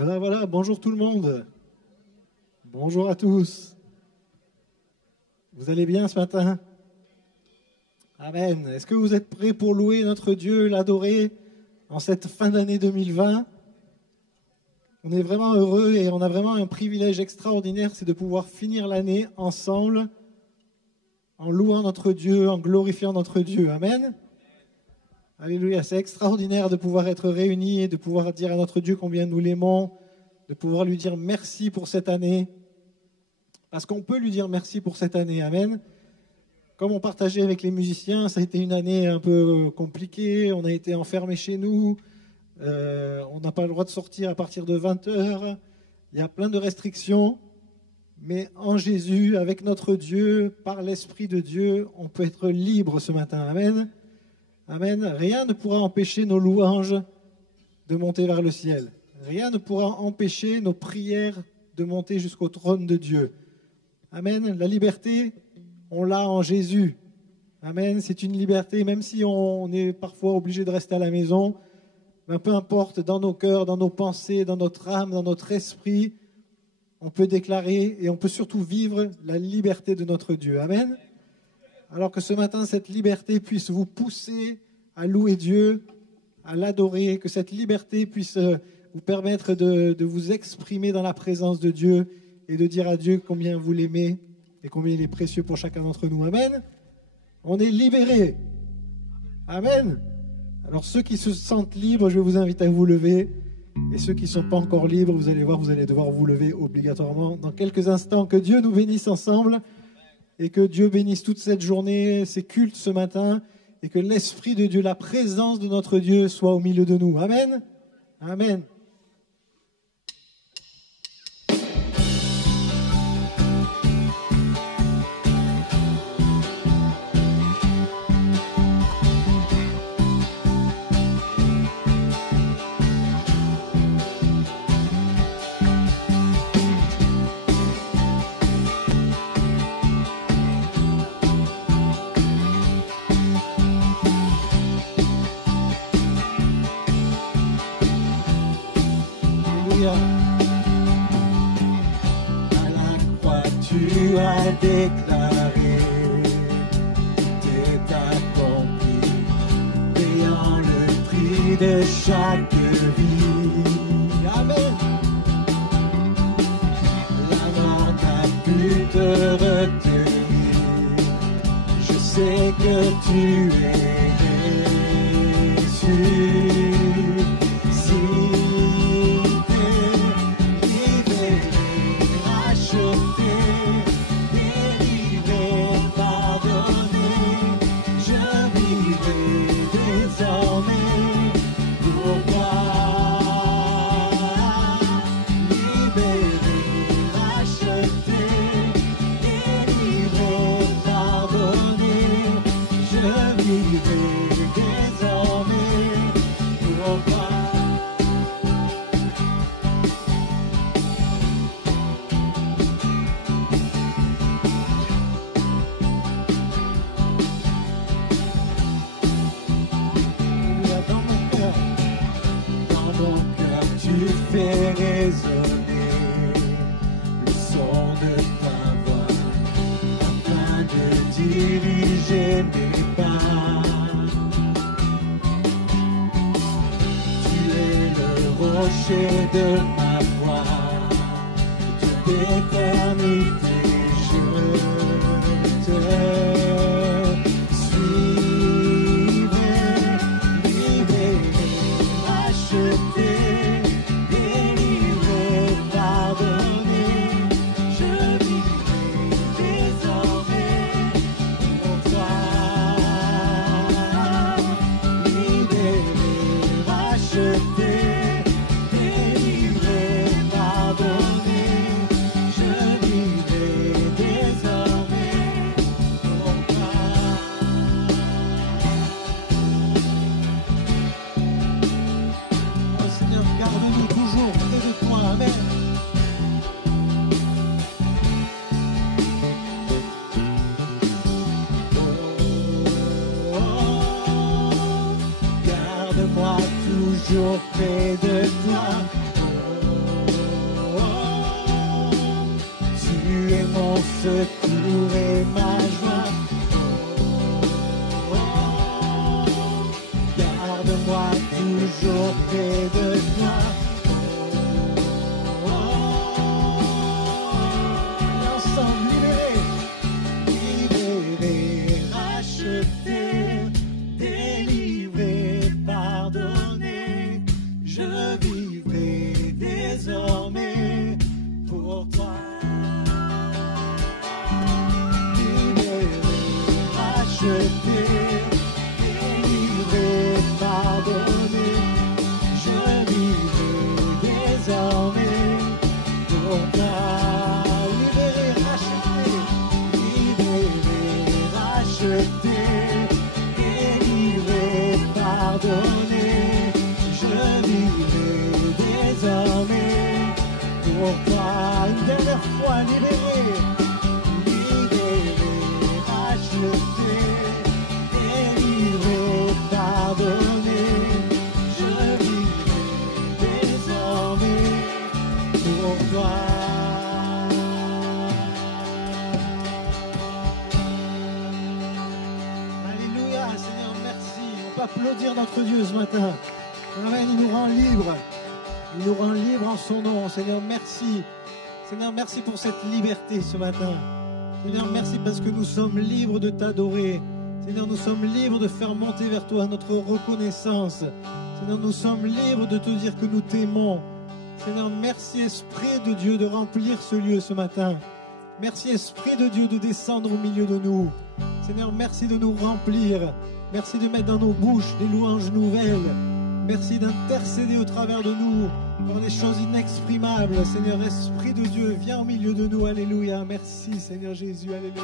Voilà, voilà, bonjour tout le monde. Bonjour à tous. Vous allez bien ce matin? Amen. Est-ce que vous êtes prêts pour louer notre Dieu, l'adorer en cette fin d'année 2020? On est vraiment heureux et on a vraiment un privilège extraordinaire, c'est de pouvoir finir l'année ensemble en louant notre Dieu, en glorifiant notre Dieu. Amen. Alléluia, c'est extraordinaire de pouvoir être réunis et de pouvoir dire à notre Dieu combien nous l'aimons, de pouvoir lui dire merci pour cette année, parce qu'on peut lui dire merci pour cette année. Amen. Comme on partageait avec les musiciens, ça a été une année un peu compliquée, on a été enfermés chez nous, on n'a pas le droit de sortir à partir de 20h, il y a plein de restrictions, mais en Jésus, avec notre Dieu, par l'Esprit de Dieu, on peut être libre ce matin. Amen. Amen. Rien ne pourra empêcher nos louanges de monter vers le ciel. Rien ne pourra empêcher nos prières de monter jusqu'au trône de Dieu. Amen. La liberté, on l'a en Jésus. Amen. C'est une liberté, même si on est parfois obligé de rester à la maison, ben peu importe, dans nos cœurs, dans nos pensées, dans notre âme, dans notre esprit, on peut déclarer et on peut surtout vivre la liberté de notre Dieu. Amen. Alors que ce matin, cette liberté puisse vous pousser à louer Dieu, à l'adorer, que cette liberté puisse vous permettre de vous exprimer dans la présence de Dieu et de dire à Dieu combien vous l'aimez et combien il est précieux pour chacun d'entre nous. Amen. On est libérés. Amen. Alors ceux qui se sentent libres, je vous invite à vous lever. Et ceux qui ne sont pas encore libres, vous allez voir, vous allez devoir vous lever obligatoirement. Dans quelques instants, que Dieu nous bénisse ensemble. Et que Dieu bénisse toute cette journée, ces cultes ce matin, et que l'Esprit de Dieu, la présence de notre Dieu soit au milieu de nous. Amen. Amen. À la croix, tu as déclaré, tout est accompli, payant le prix de chaque vie. Amen. La mort n'a pu te retenir, je sais que tu es Jésus. De ma foi, toute éternité, je te suivrai, libéré, racheté, délivré, pardonné, je vivrai désormais pour toi, libéré, racheté. Toujours près de toi, est mon secours et ma joie. Garde-moi toujours près de toi. Ensemble libérés, rachetés, délivrés, pardonnés. Je vivrai désormais pour toi. Libérés, rachetés, délivrés, pardonnés. Je vivrai désormais pour toi. Libérés, rachetés, délivrés, pardonnés. Je vivrai désormais pour toi. Une dernière fois, libérés, rachetés, délivrés, pardonnés. Je vivrai désormais pour toi. Alléluia, Seigneur, merci. On peut applaudir notre Dieu ce matin. Amen, il nous rend libres. Il nous rend libres en son nom. Seigneur, merci. Seigneur, merci pour cette liberté ce matin. Seigneur, merci parce que nous sommes libres de t'adorer. Seigneur, nous sommes libres de faire monter vers toi notre reconnaissance. Seigneur, nous sommes libres de te dire que nous t'aimons. Seigneur, merci Esprit de Dieu de remplir ce lieu ce matin. Merci Esprit de Dieu de descendre au milieu de nous. Seigneur, merci de nous remplir. Merci de mettre dans nos bouches des louanges nouvelles. Merci d'intercéder au travers de nous pour des choses inexprimables. Seigneur, Esprit de Dieu, viens au milieu de nous. Alléluia. Merci Seigneur Jésus. Alléluia.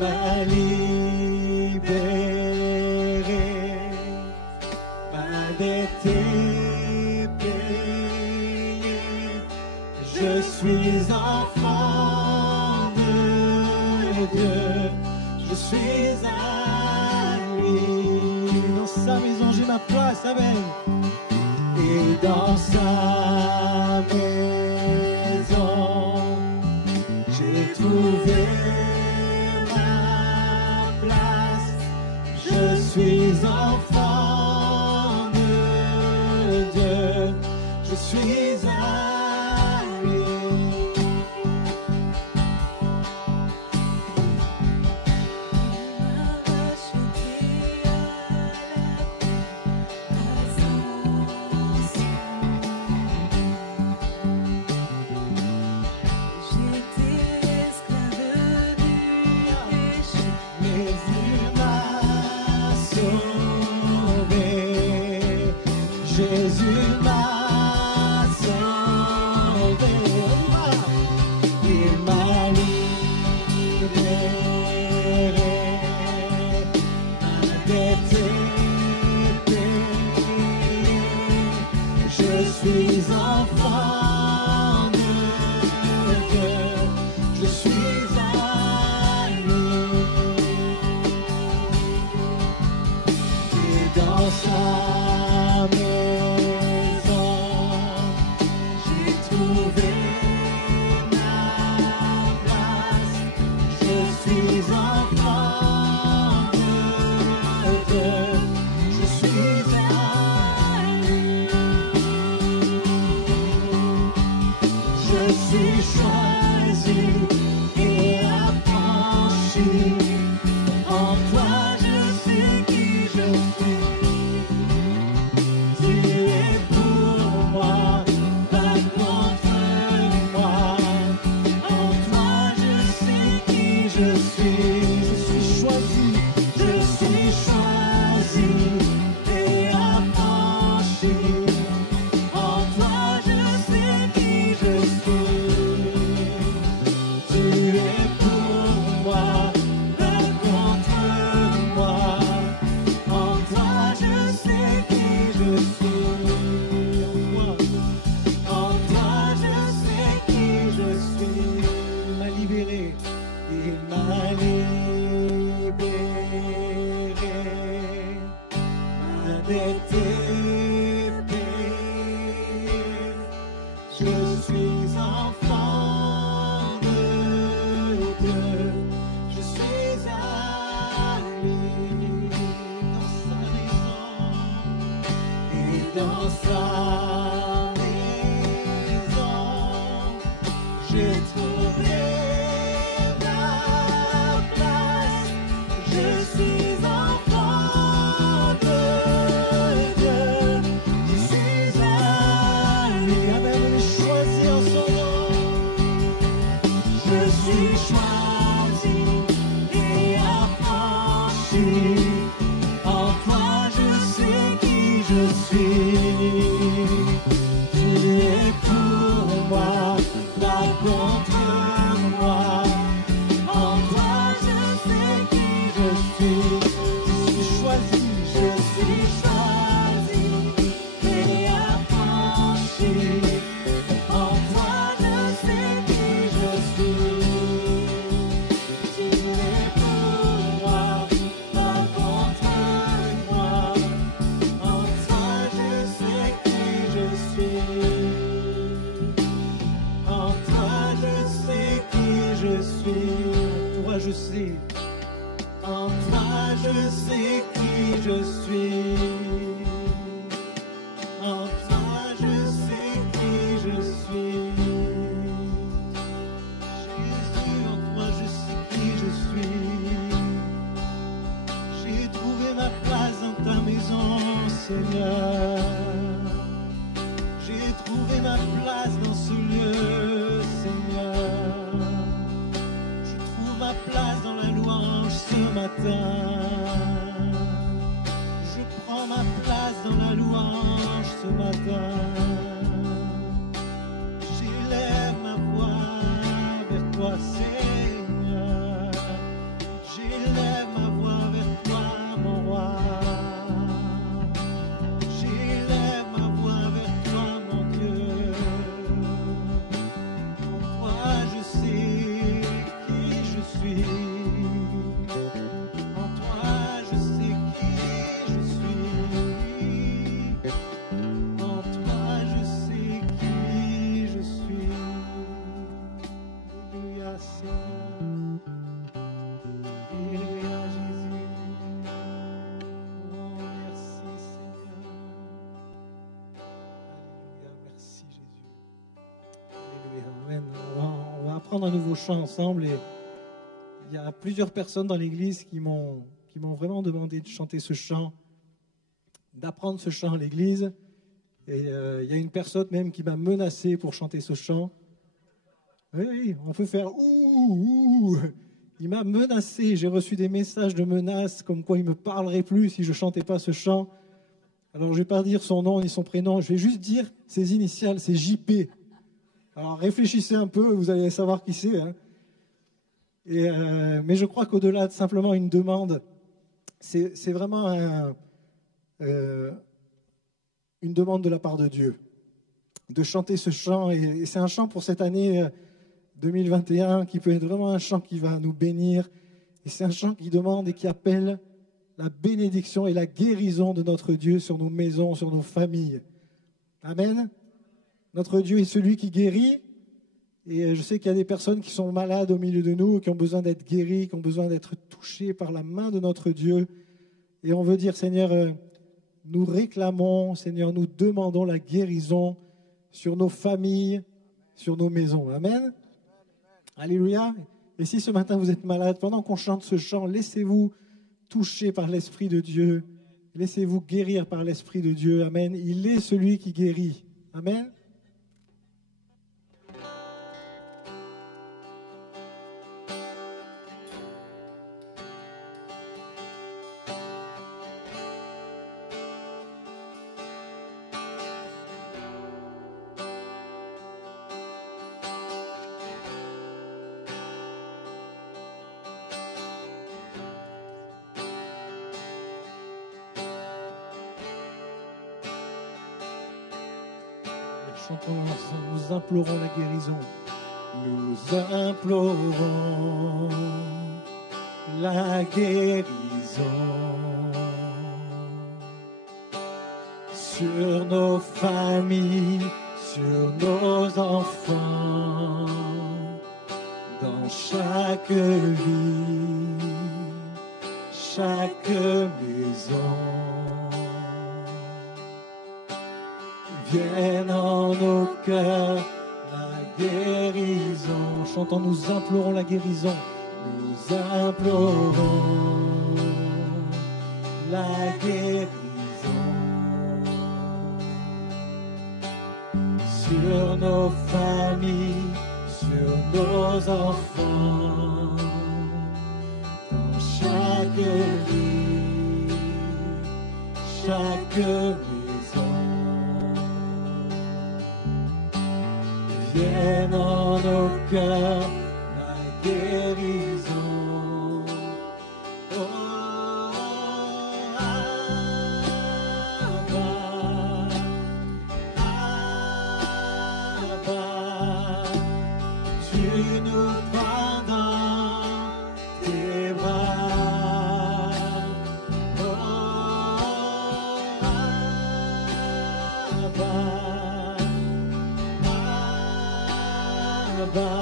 m'a libéré, ma dette est payée. Je suis enfant de Dieu, je suis à lui. Dans sa maison j'ai ma place, amen. Et dans sa maison, j'ai trouvé ma place. Je suis enfant de Dieu, je suis à lui. Jésus m'a sauvé, il m'a libéré, ma dette est payée. Je suis enfant de Dieu, je suis à lui. Et dans sa choisi j'ai trouvé ma place. Je suis enfant de Dieu. Je suis à lui. Amen. On est choisi en son nom. Je suis choisi et affranchi. En toi je sais qui je suis. Tu es pour moi, pas contre moi. En toi je sais qui je suis. Je suis choisi. Je suis choisi et affranchi. En toi je sais qui je suis. Tu es pour moi, pas contre moi. En toi je sais qui je suis. En toi je sais qui je suis. Toi, je sais. En toi je sais qui je suis. En toi je sais qui je suis. Jésus, en toi, je sais qui je suis. J'ai trouvé ma place dans ta maison, Seigneur. J'ai trouvé ma place dans ce lieu, Seigneur. Je trouve ma place dans la louange ce matin. Je prends ma place dans la louange ce matin. J'élève ma voix vers toi, Seigneur. J'élève ma voix vers toi, mon roi. J'élève ma voix vers toi, mon Dieu. En toi, je sais qui je suis. En toi, je sais qui je suis. En toi, je sais qui je suis. Alléluia, Seigneur. Alléluia, Jésus. Oh, merci, Seigneur. Alléluia, merci, Jésus. Alléluia, amen. On va apprendre un nouveau chant ensemble et il y a plusieurs personnes dans l'église qui m'ont vraiment demandé de chanter ce chant, d'apprendre ce chant à l'église. Et il y a une personne même qui m'a menacé pour chanter ce chant. Oui, on peut faire ouh, ouh. Il m'a menacé, j'ai reçu des messages de menaces comme quoi il ne me parlerait plus si je ne chantais pas ce chant. Alors je ne vais pas dire son nom ni son prénom, je vais juste dire ses initiales, c'est JP. Alors réfléchissez un peu, vous allez savoir qui c'est. Hein. Mais je crois qu'au-delà de simplement une demande, c'est vraiment une demande de la part de Dieu, de chanter ce chant. Et c'est un chant pour cette année 2021 qui peut être vraiment un chant qui va nous bénir. Et c'est un chant qui demande et qui appelle la bénédiction et la guérison de notre Dieu sur nos maisons, sur nos familles. Amen. Notre Dieu est celui qui guérit. Et je sais qu'il y a des personnes qui sont malades au milieu de nous, qui ont besoin d'être guéries, qui ont besoin d'être touchées par la main de notre Dieu. Et on veut dire, Seigneur, nous réclamons, Seigneur, nous demandons la guérison sur nos familles, sur nos maisons. Amen. Alléluia. Et si ce matin vous êtes malade, pendant qu'on chante ce chant, laissez-vous toucher par l'Esprit de Dieu. Laissez-vous guérir par l'Esprit de Dieu. Amen. Il est celui qui guérit. Amen. Chantons ensemble, nous implorons la guérison. Nous implorons la guérison sur nos familles, sur nos enfants, dans chaque vie, chaque maison. Vienne en nos cœurs la guérison chantant, nous implorons la guérison. Nous implorons la guérison sur nos familles, sur nos enfants, dans chaque vie, chaque maison. Vienne en nos cœurs la guérison. Oh, Abba, Abba, tu nous prends dans tes bras. Oh, Abba, Abba,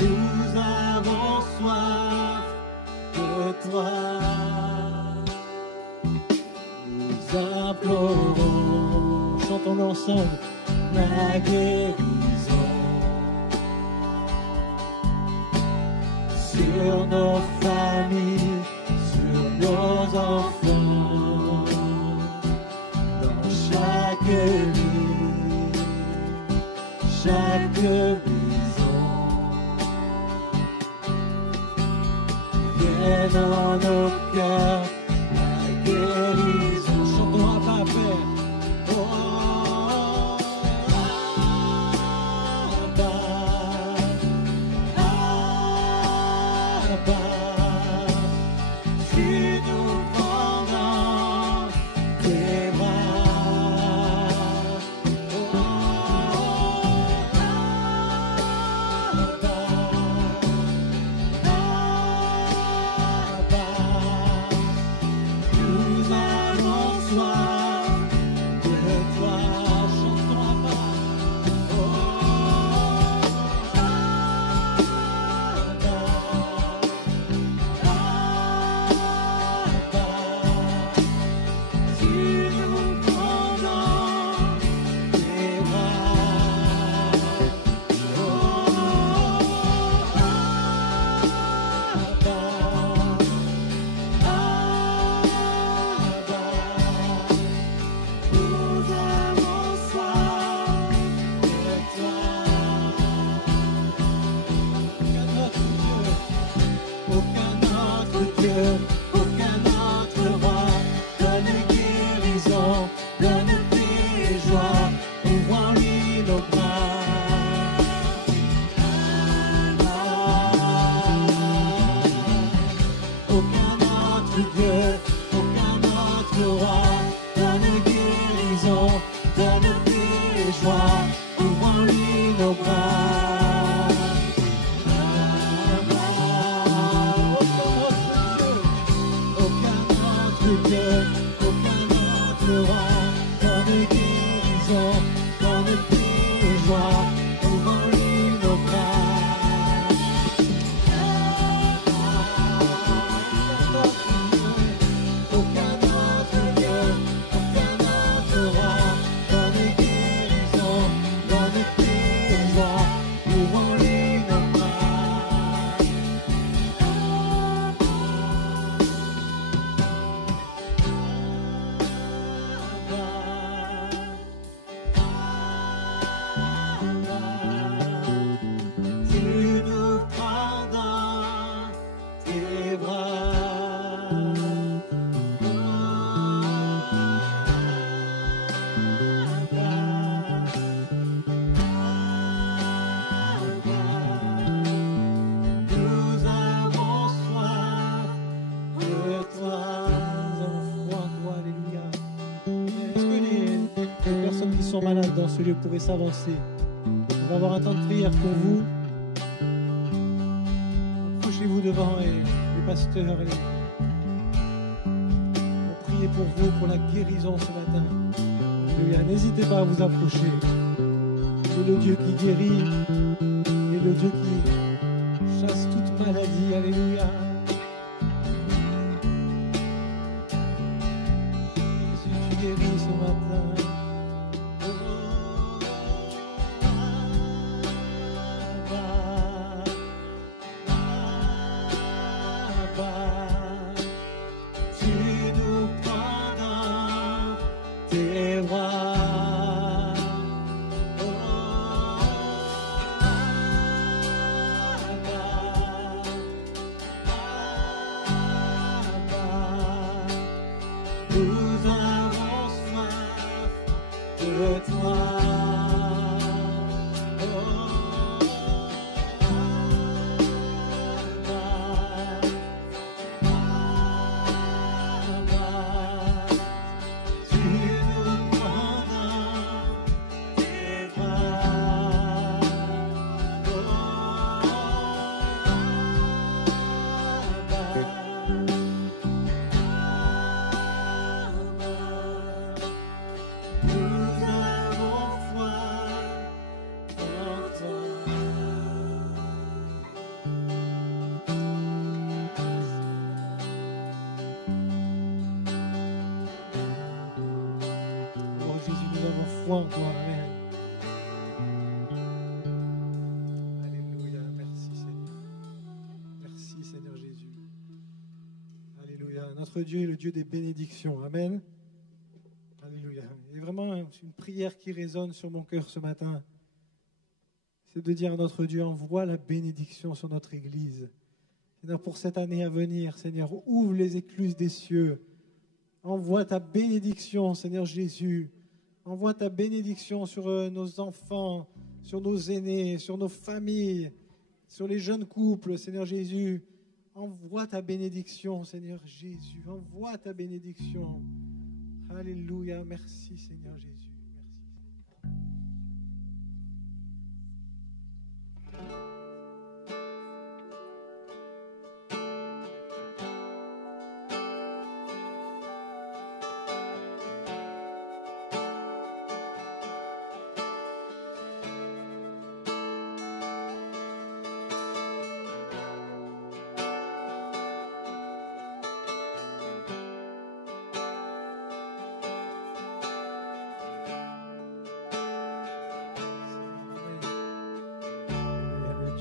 nous avons soif de toi. Nous implorons, Chantons-le ensemble. la guérison sur nos familles, sur nos enfants, dans chaque vie, chaque maison. Vienne en nos cœurs la guérison. Chantons Abba, Père. Oh, Abba, Abba, tu nous prends dans tes bras. Oh, Abba, Abba, nous avons soif de toi. Chantons Abba. Oh, Abba, Abba, tu nous prends dans tes bras. Oh, Abba, Abba, nous avons soif de toi. Aucun autre Dieu, aucun autre roi, donne guérison, donne paix et joie, ouvrons-lui nos bras. Aucun autre Dieu, aucun autre roi, donne guérison, donne paix et joie, ouvrons-lui nos bras. Aucun autre Dieu, aucun autre roi, donne guérison, donne paix et joie, ouvrons-lui nos bras. Aucun autre Dieu, aucun autre roi, donne guérison, donne paix et joie, ouvrons-lui nos bras. Tu nous prends dans tes bras. Oh, nous avons soif de toi. Nous avons foi en toi, alléluia. Est-ce que les personnes qui sont malades dans ce lieu pourraient s'avancer? On va avoir un temps de prière pour vous. Approchez-vous devant et les pasteurs vont prier pour vous, pour la guérison ce matin. Alléluia. N'hésitez pas à vous approcher. C'est le Dieu qui guérit et le Dieu qui chasse toute maladie. Alléluia. Jésus, tu guéris ce matin. foi en toi. Amen. Alléluia. Merci Seigneur. Merci Seigneur Jésus. Alléluia. Notre Dieu est le Dieu des bénédictions. Amen. Alléluia. Et vraiment, une prière qui résonne sur mon cœur ce matin, c'est de dire à notre Dieu, envoie la bénédiction sur notre Église. Seigneur, pour cette année à venir, Seigneur, ouvre les écluses des cieux. Envoie ta bénédiction, Seigneur Jésus. Envoie ta bénédiction sur nos enfants, sur nos aînés, sur nos familles, sur les jeunes couples, Seigneur Jésus. Envoie ta bénédiction, Seigneur Jésus. Envoie ta bénédiction. Alléluia. Merci, Seigneur Jésus.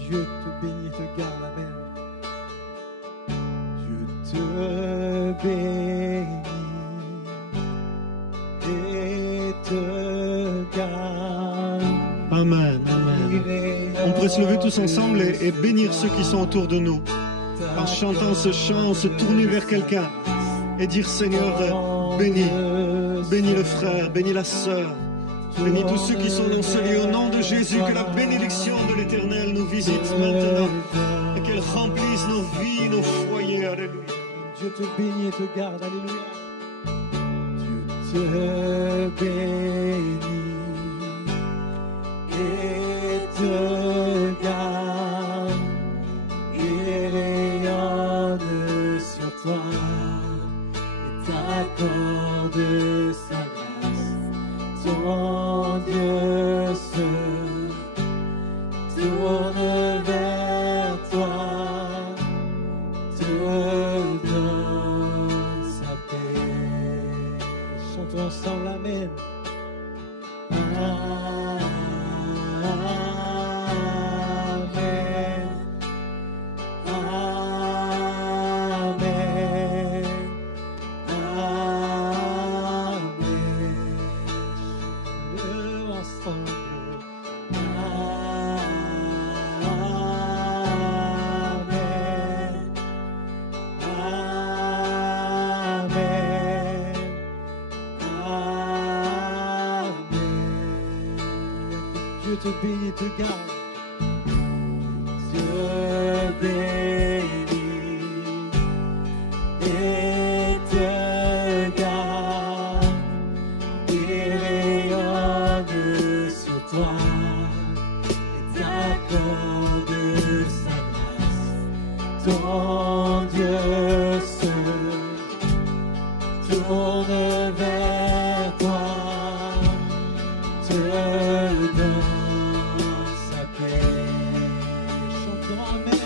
Dieu te bénit et te garde. Amen. Dieu te bénit et te garde. Amen, amen. On pourrait se lever tous ensemble et bénir ceux qui sont autour de nous. En chantant ce chant, se tourner vers quelqu'un et dire Seigneur, bénis le frère, bénis la sœur. Bénis tous ceux qui sont dans ce lieu. Au nom de Jésus, que la bénédiction de l'Éternel nous visite maintenant et qu'elle remplisse nos vies, nos foyers. Alléluia. Dieu te bénit et te garde. Alléluia. Dieu te bénit et te garde. Il rayonne sur toi et t'accorde sa grâce. Ton Dieu se tourne vers toi, te donne sa paix. Chantons ensemble, Amen. Amen. Dieu te bénit et te garde. Dieu bénit et te garde. Il rayonne sur toi et t'accorde sa grâce. Ton Dieu se tourne vers toi. Te donne sa paix. Chantons Amen.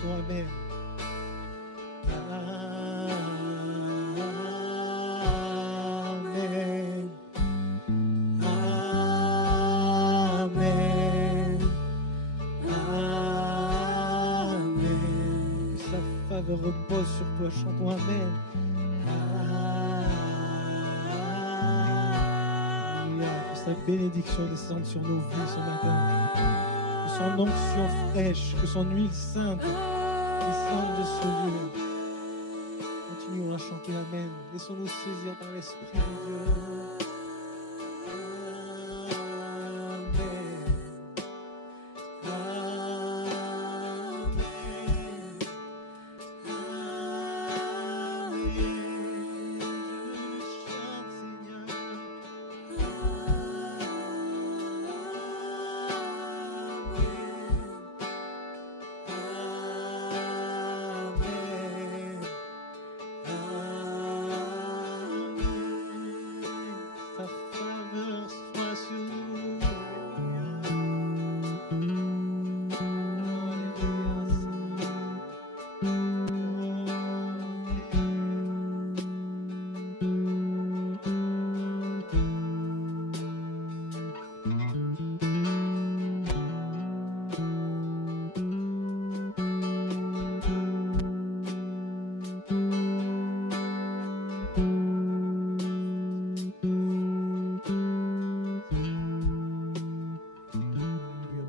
chantons Amen. Amen. Amen. Amen. Que sa faveur repose sur toi, chantons Amen. Que sa bénédiction descende sur nos vies ce matin. Que son onction fraîche, que son huile sainte descende de ce lieu. Continuons à chanter Amen. Laissons-nous saisir par l'Esprit de Dieu.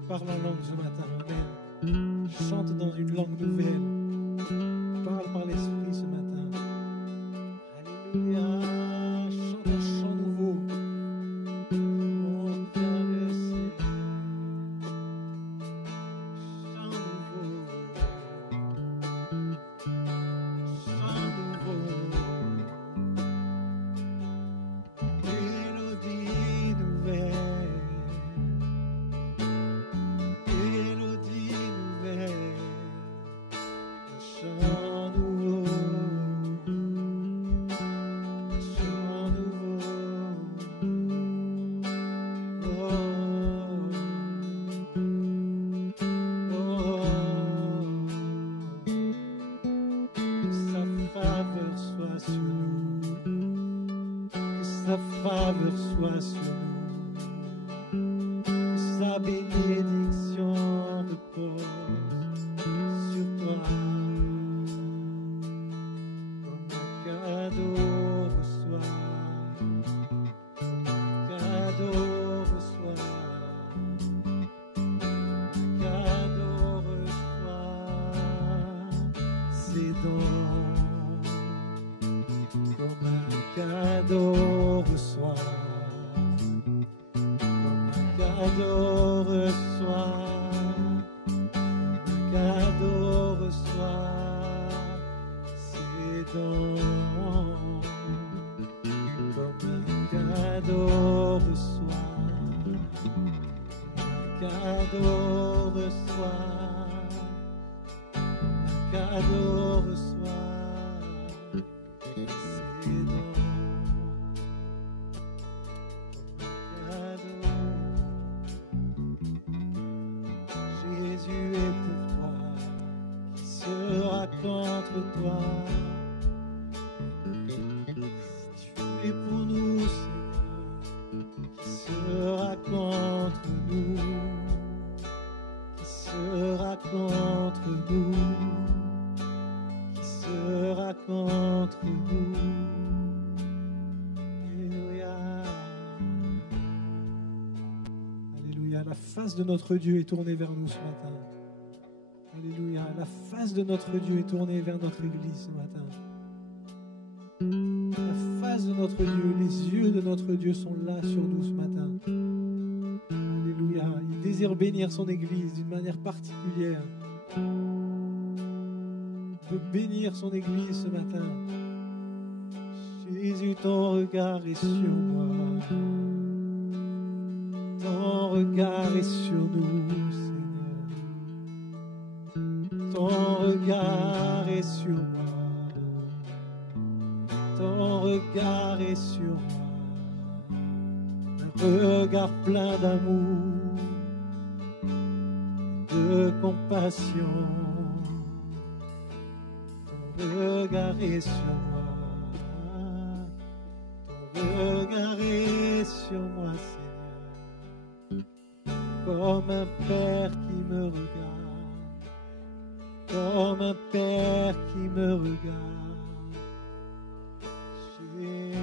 Parle en langue ce matin, Amen. Chante dans une langue nouvelle. Parle par l'Esprit ce matin. Alléluia. Chante un chant nouveau. Monte vers le ciel. Chant nouveau. Chant nouveau. Mélodie nouvelle. Mélodie nouvelle, un chant nouveau, un chant nouveau. Oh, oh, que sa faveur soit sur nous, que sa faveur soit sur nous. Sa bénédiction repose sur toi. Comme un cadeau reçois, comme un cadeau reçois, un cadeau reçois ses dons. Comme un cadeau reçois. Cadeau reçoit, un cadeau reçoit ses dons, comme un cadeau reçoit, un cadeau reçoit, un cadeau reçoit ses dons. Jésus est pour toi, qui sera contre toi? Si tu es pour nous, Seigneur, qui sera contre nous? Qui sera contre nous? Qui sera contre nous? Alléluia. Alléluia. La face de notre Dieu est tournée vers nous ce matin. Alléluia. La face de notre Dieu est tournée vers notre Église ce matin. La face de notre Dieu, les yeux de notre Dieu sont là sur nous ce matin. Alléluia. Il désire bénir son Église d'une manière particulière. Il veut bénir son Église ce matin. Jésus, ton regard est sur moi. Ton regard est sur nous, Seigneur. Ton regard est sur moi. Ton regard est sur moi. Un regard plein d'amour, de compassion. regard est sur moi. Ton regard est sur moi, Seigneur. Comme un père qui me regarde. Comme un père qui me regarde. Jésus.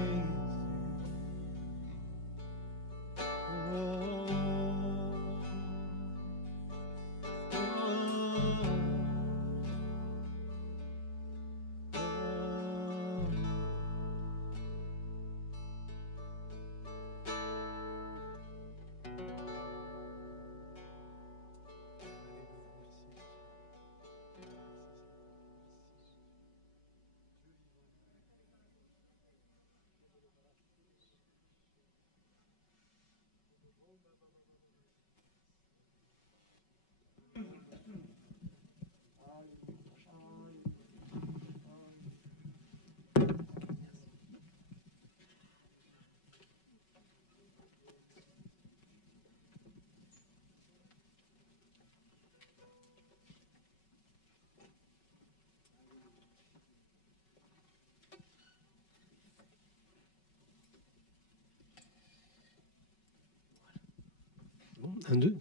Un, deux.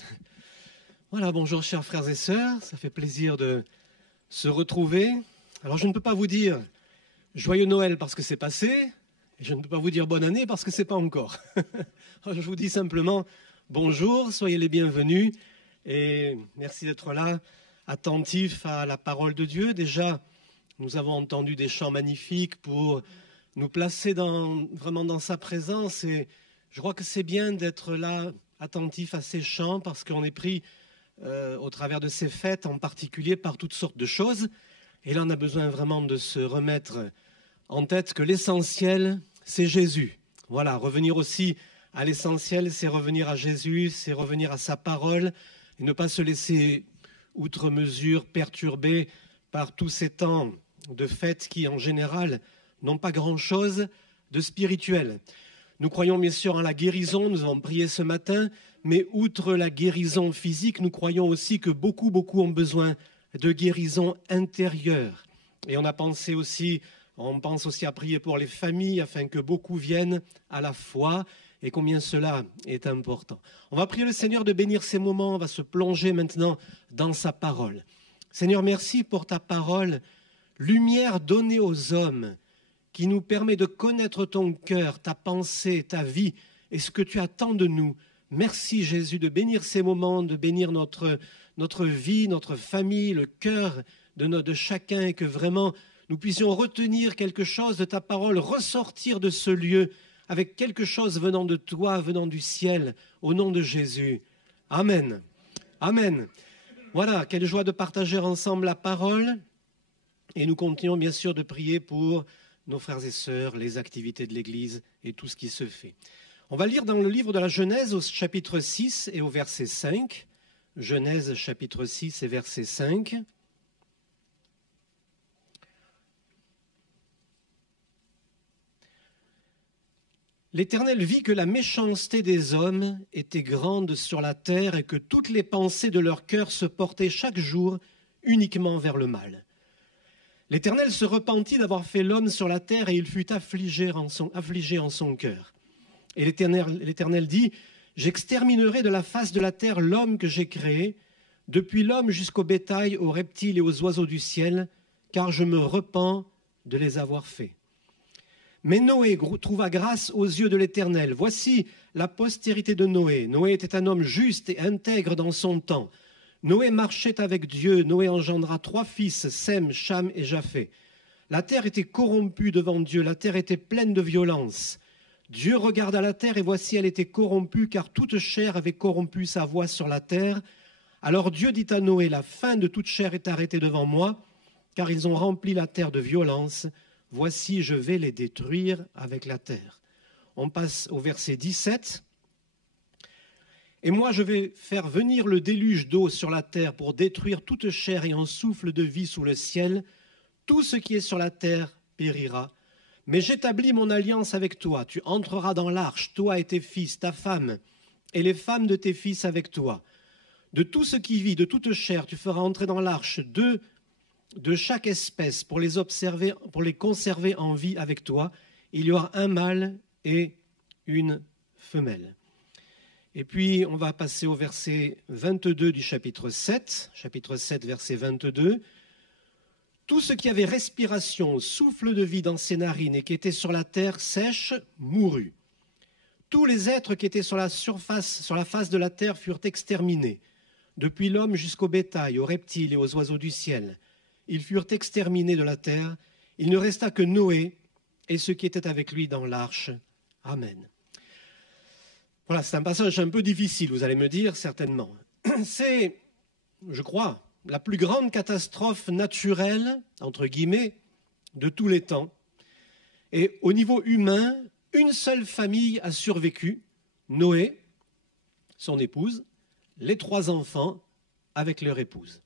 Voilà, bonjour chers frères et sœurs, ça fait plaisir de se retrouver. Alors je ne peux pas vous dire joyeux Noël parce que c'est passé, et je ne peux pas vous dire bonne année parce que c'est pas encore. Je vous dis simplement bonjour, soyez les bienvenus et merci d'être là, attentifs à la parole de Dieu. Déjà, nous avons entendu des chants magnifiques pour nous placer vraiment dans sa présence et je crois que c'est bien d'être là attentif à ces chants parce qu'on est pris au travers de ces fêtes en particulier par toutes sortes de choses et là on a besoin vraiment de se remettre en tête que l'essentiel c'est Jésus. Voilà, revenir aussi à l'essentiel, c'est revenir à Jésus, c'est revenir à sa parole et ne pas se laisser outre mesure perturber par tous ces temps de fêtes qui en général n'ont pas grand-chose de spirituel. Nous croyons bien sûr en la guérison, nous avons prié ce matin, mais outre la guérison physique, nous croyons aussi que beaucoup ont besoin de guérison intérieure. Et on pense aussi à prier pour les familles afin que beaucoup viennent à la foi et combien cela est important. On va prier le Seigneur de bénir ces moments, on va se plonger maintenant dans sa parole. Seigneur, merci pour ta parole, lumière donnée aux hommes, qui nous permet de connaître ton cœur, ta pensée, ta vie et ce que tu attends de nous. Merci Jésus de bénir ces moments, de bénir notre vie, notre famille, le cœur de chacun et que vraiment nous puissions retenir quelque chose de ta parole, ressortir de ce lieu avec quelque chose venant de toi, venant du ciel, au nom de Jésus. Amen. Amen. Voilà, quelle joie de partager ensemble la parole et nous continuons bien sûr de prier pour nos frères et sœurs, les activités de l'Église et tout ce qui se fait. On va lire dans le livre de la Genèse au chapitre 6 et au verset 5. Genèse chapitre 6 et verset 5. L'Éternel vit que la méchanceté des hommes était grande sur la terre et que toutes les pensées de leur cœur se portaient chaque jour uniquement vers le mal. L'Éternel se repentit d'avoir fait l'homme sur la terre et il fut affligé en son cœur. Et l'Éternel dit, « J'exterminerai de la face de la terre l'homme que j'ai créé, depuis l'homme jusqu'au bétail, aux reptiles et aux oiseaux du ciel, car je me repens de les avoir faits. » Mais Noé trouva grâce aux yeux de l'Éternel. Voici la postérité de Noé. Noé était un homme juste et intègre dans son temps. Noé marchait avec Dieu. Noé engendra 3 fils, Sem, Cham et Japheth. La terre était corrompue devant Dieu. La terre était pleine de violence. Dieu regarda la terre et voici elle était corrompue car toute chair avait corrompu sa voie sur la terre. Alors Dieu dit à Noé, la fin de toute chair est arrêtée devant moi car ils ont rempli la terre de violence. Voici, je vais les détruire avec la terre. On passe au verset 17. Et moi, je vais faire venir le déluge d'eau sur la terre pour détruire toute chair et un souffle de vie sous le ciel. Tout ce qui est sur la terre périra. Mais j'établis mon alliance avec toi. Tu entreras dans l'arche, toi et tes fils, ta femme, et les femmes de tes fils avec toi. De tout ce qui vit, de toute chair, tu feras entrer dans l'arche 2 de chaque espèce pour les observer, pour les conserver en vie avec toi, il y aura un mâle et une femelle. Et puis, on va passer au verset 22 du chapitre 7, verset 22. Tout ce qui avait respiration, souffle de vie dans ses narines et qui était sur la terre sèche, mourut. Tous les êtres qui étaient sur la face de la terre furent exterminés, depuis l'homme jusqu'au bétail, aux reptiles et aux oiseaux du ciel. Ils furent exterminés de la terre. Il ne resta que Noé et ceux qui étaient avec lui dans l'arche. Amen. Voilà, c'est un passage un peu difficile, vous allez me dire, certainement. C'est, je crois, la plus grande catastrophe naturelle, entre guillemets, de tous les temps. Et au niveau humain, une seule famille a survécu, Noé, son épouse, les 3 enfants avec leur épouse.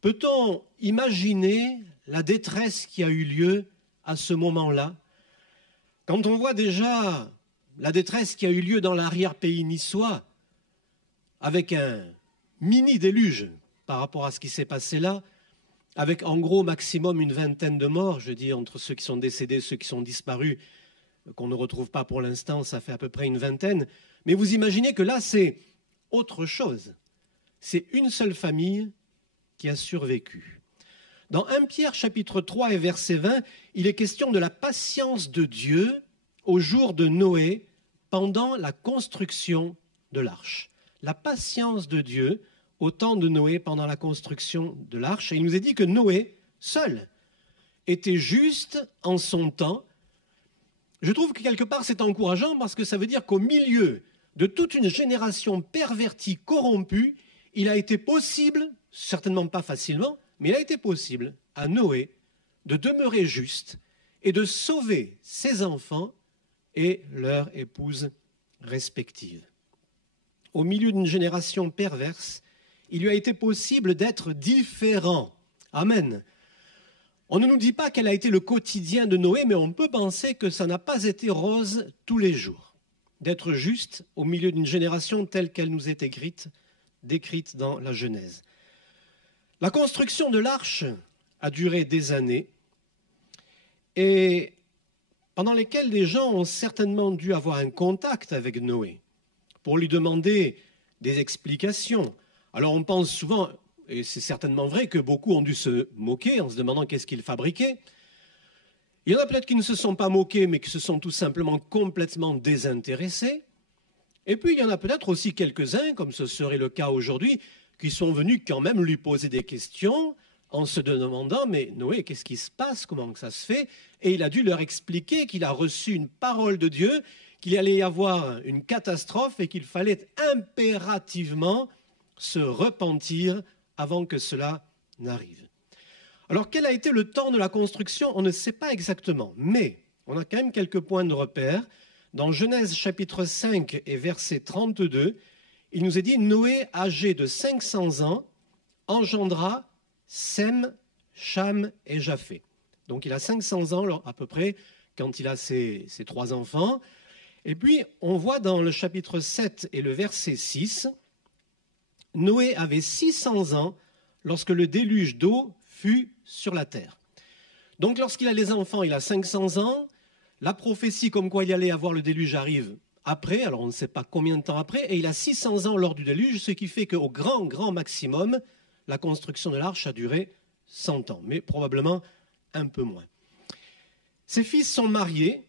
Peut-on imaginer la détresse qui a eu lieu à ce moment-là, quand on voit déjà la détresse qui a eu lieu dans l'arrière-pays niçois, avec un mini-déluge par rapport à ce qui s'est passé là, avec en gros maximum une 20aine de morts, je dis entre ceux qui sont décédés, ceux qui sont disparus, qu'on ne retrouve pas pour l'instant, ça fait à peu près une 20aine. Mais vous imaginez que là, c'est autre chose. C'est une seule famille qui a survécu. Dans 1 Pierre chapitre 3 et verset 20, il est question de la patience de Dieu au jour de Noé pendant la construction de l'arche. La patience de Dieu au temps de Noé pendant la construction de l'arche. Et il nous est dit que Noé, seul, était juste en son temps. Je trouve que quelque part c'est encourageant parce que ça veut dire qu'au milieu de toute une génération pervertie, corrompue, il a été possible, certainement pas facilement, mais il a été possible à Noé de demeurer juste et de sauver ses enfants et leurs épouses respectives. Au milieu d'une génération perverse, il lui a été possible d'être différent. Amen. On ne nous dit pas quel a été le quotidien de Noé, mais on peut penser que ça n'a pas été rose tous les jours. D'être juste au milieu d'une génération telle qu'elle nous est décrite dans la Genèse. La construction de l'arche a duré des années et pendant lesquelles les gens ont certainement dû avoir un contact avec Noé pour lui demander des explications. Alors on pense souvent, et c'est certainement vrai, que beaucoup ont dû se moquer en se demandant qu'est-ce qu'il fabriquait. Il y en a peut-être qui ne se sont pas moqués, mais qui se sont tout simplement complètement désintéressés. Et puis il y en a peut-être aussi quelques-uns, comme ce serait le cas aujourd'hui, qui sont venus quand même lui poser des questions en se demandant « Mais Noé, qu'est-ce qui se passe? Comment que ça se fait ?» Et il a dû leur expliquer qu'il a reçu une parole de Dieu, qu'il allait y avoir une catastrophe et qu'il fallait impérativement se repentir avant que cela n'arrive. Alors, quel a été le temps de la construction? On ne sait pas exactement, mais on a quand même quelques points de repère. Dans Genèse chapitre 5 et verset 32, il nous est dit « Noé, âgé de 500 ans, engendra Sem, Cham et Japheth. » Donc il a 500 ans à peu près quand il a ses 3 enfants. Et puis on voit dans le chapitre 7 et le verset 6, Noé avait 600 ans lorsque le déluge d'eau fut sur la terre. Donc lorsqu'il a les enfants, il a 500 ans. La prophétie comme quoi il allait avoir le déluge arrive après, alors on ne sait pas combien de temps après, et il a 600 ans lors du déluge, ce qui fait qu'au grand maximum, la construction de l'arche a duré 100 ans, mais probablement un peu moins. Ses fils sont mariés,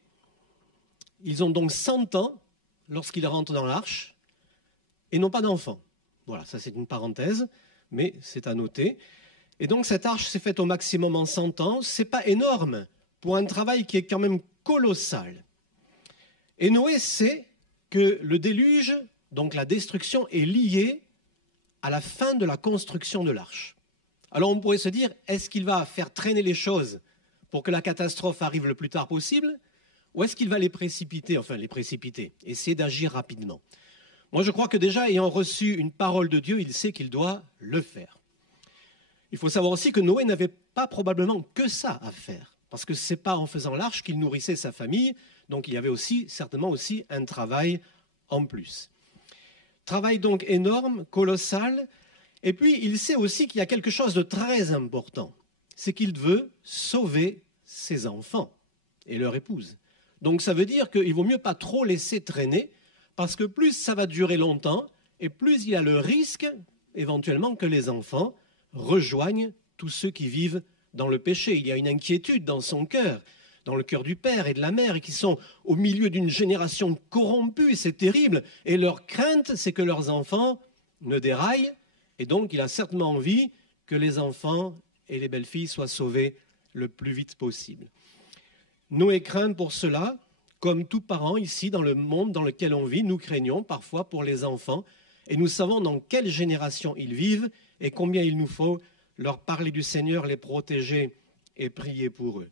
ils ont donc 100 ans lorsqu'ils rentrent dans l'arche, et n'ont pas d'enfants. Voilà, ça c'est une parenthèse, mais c'est à noter. Et donc cette arche s'est faite au maximum en 100 ans, c'est pas énorme pour un travail qui est quand même colossal. Et Noé sait que le déluge, donc la destruction, est liée à la fin de la construction de l'arche. Alors on pourrait se dire, est-ce qu'il va faire traîner les choses pour que la catastrophe arrive le plus tard possible, ou est-ce qu'il va les précipiter, essayer d'agir rapidement? Moi je crois que déjà, ayant reçu une parole de Dieu, il sait qu'il doit le faire. Il faut savoir aussi que Noé n'avait pas probablement que ça à faire, parce que ce n'est pas en faisant l'arche qu'il nourrissait sa famille, donc il y avait certainement aussi un travail en plus. Travail donc énorme, colossal, et puis il sait aussi qu'il y a quelque chose de très important. c'est qu'il veut sauver ses enfants et leur épouse. Donc ça veut dire qu'il vaut mieux pas trop laisser traîner, parce que plus ça va durer longtemps, et plus il y a le risque, éventuellement, que les enfants rejoignent tous ceux qui vivent dans le péché. Il y a une inquiétude dans son cœur, dans le cœur du père et de la mère, et qui sont au milieu d'une génération corrompue, c'est terrible. Et leur crainte, c'est que leurs enfants ne déraillent, et donc il a certainement envie que les enfants et les belles-filles soient sauvés le plus vite possible. Noé craint pour cela, comme tout parent ici dans le monde dans lequel on vit, nous craignons parfois pour les enfants, et nous savons dans quelle génération ils vivent et combien il nous faut leur parler du Seigneur, les protéger et prier pour eux.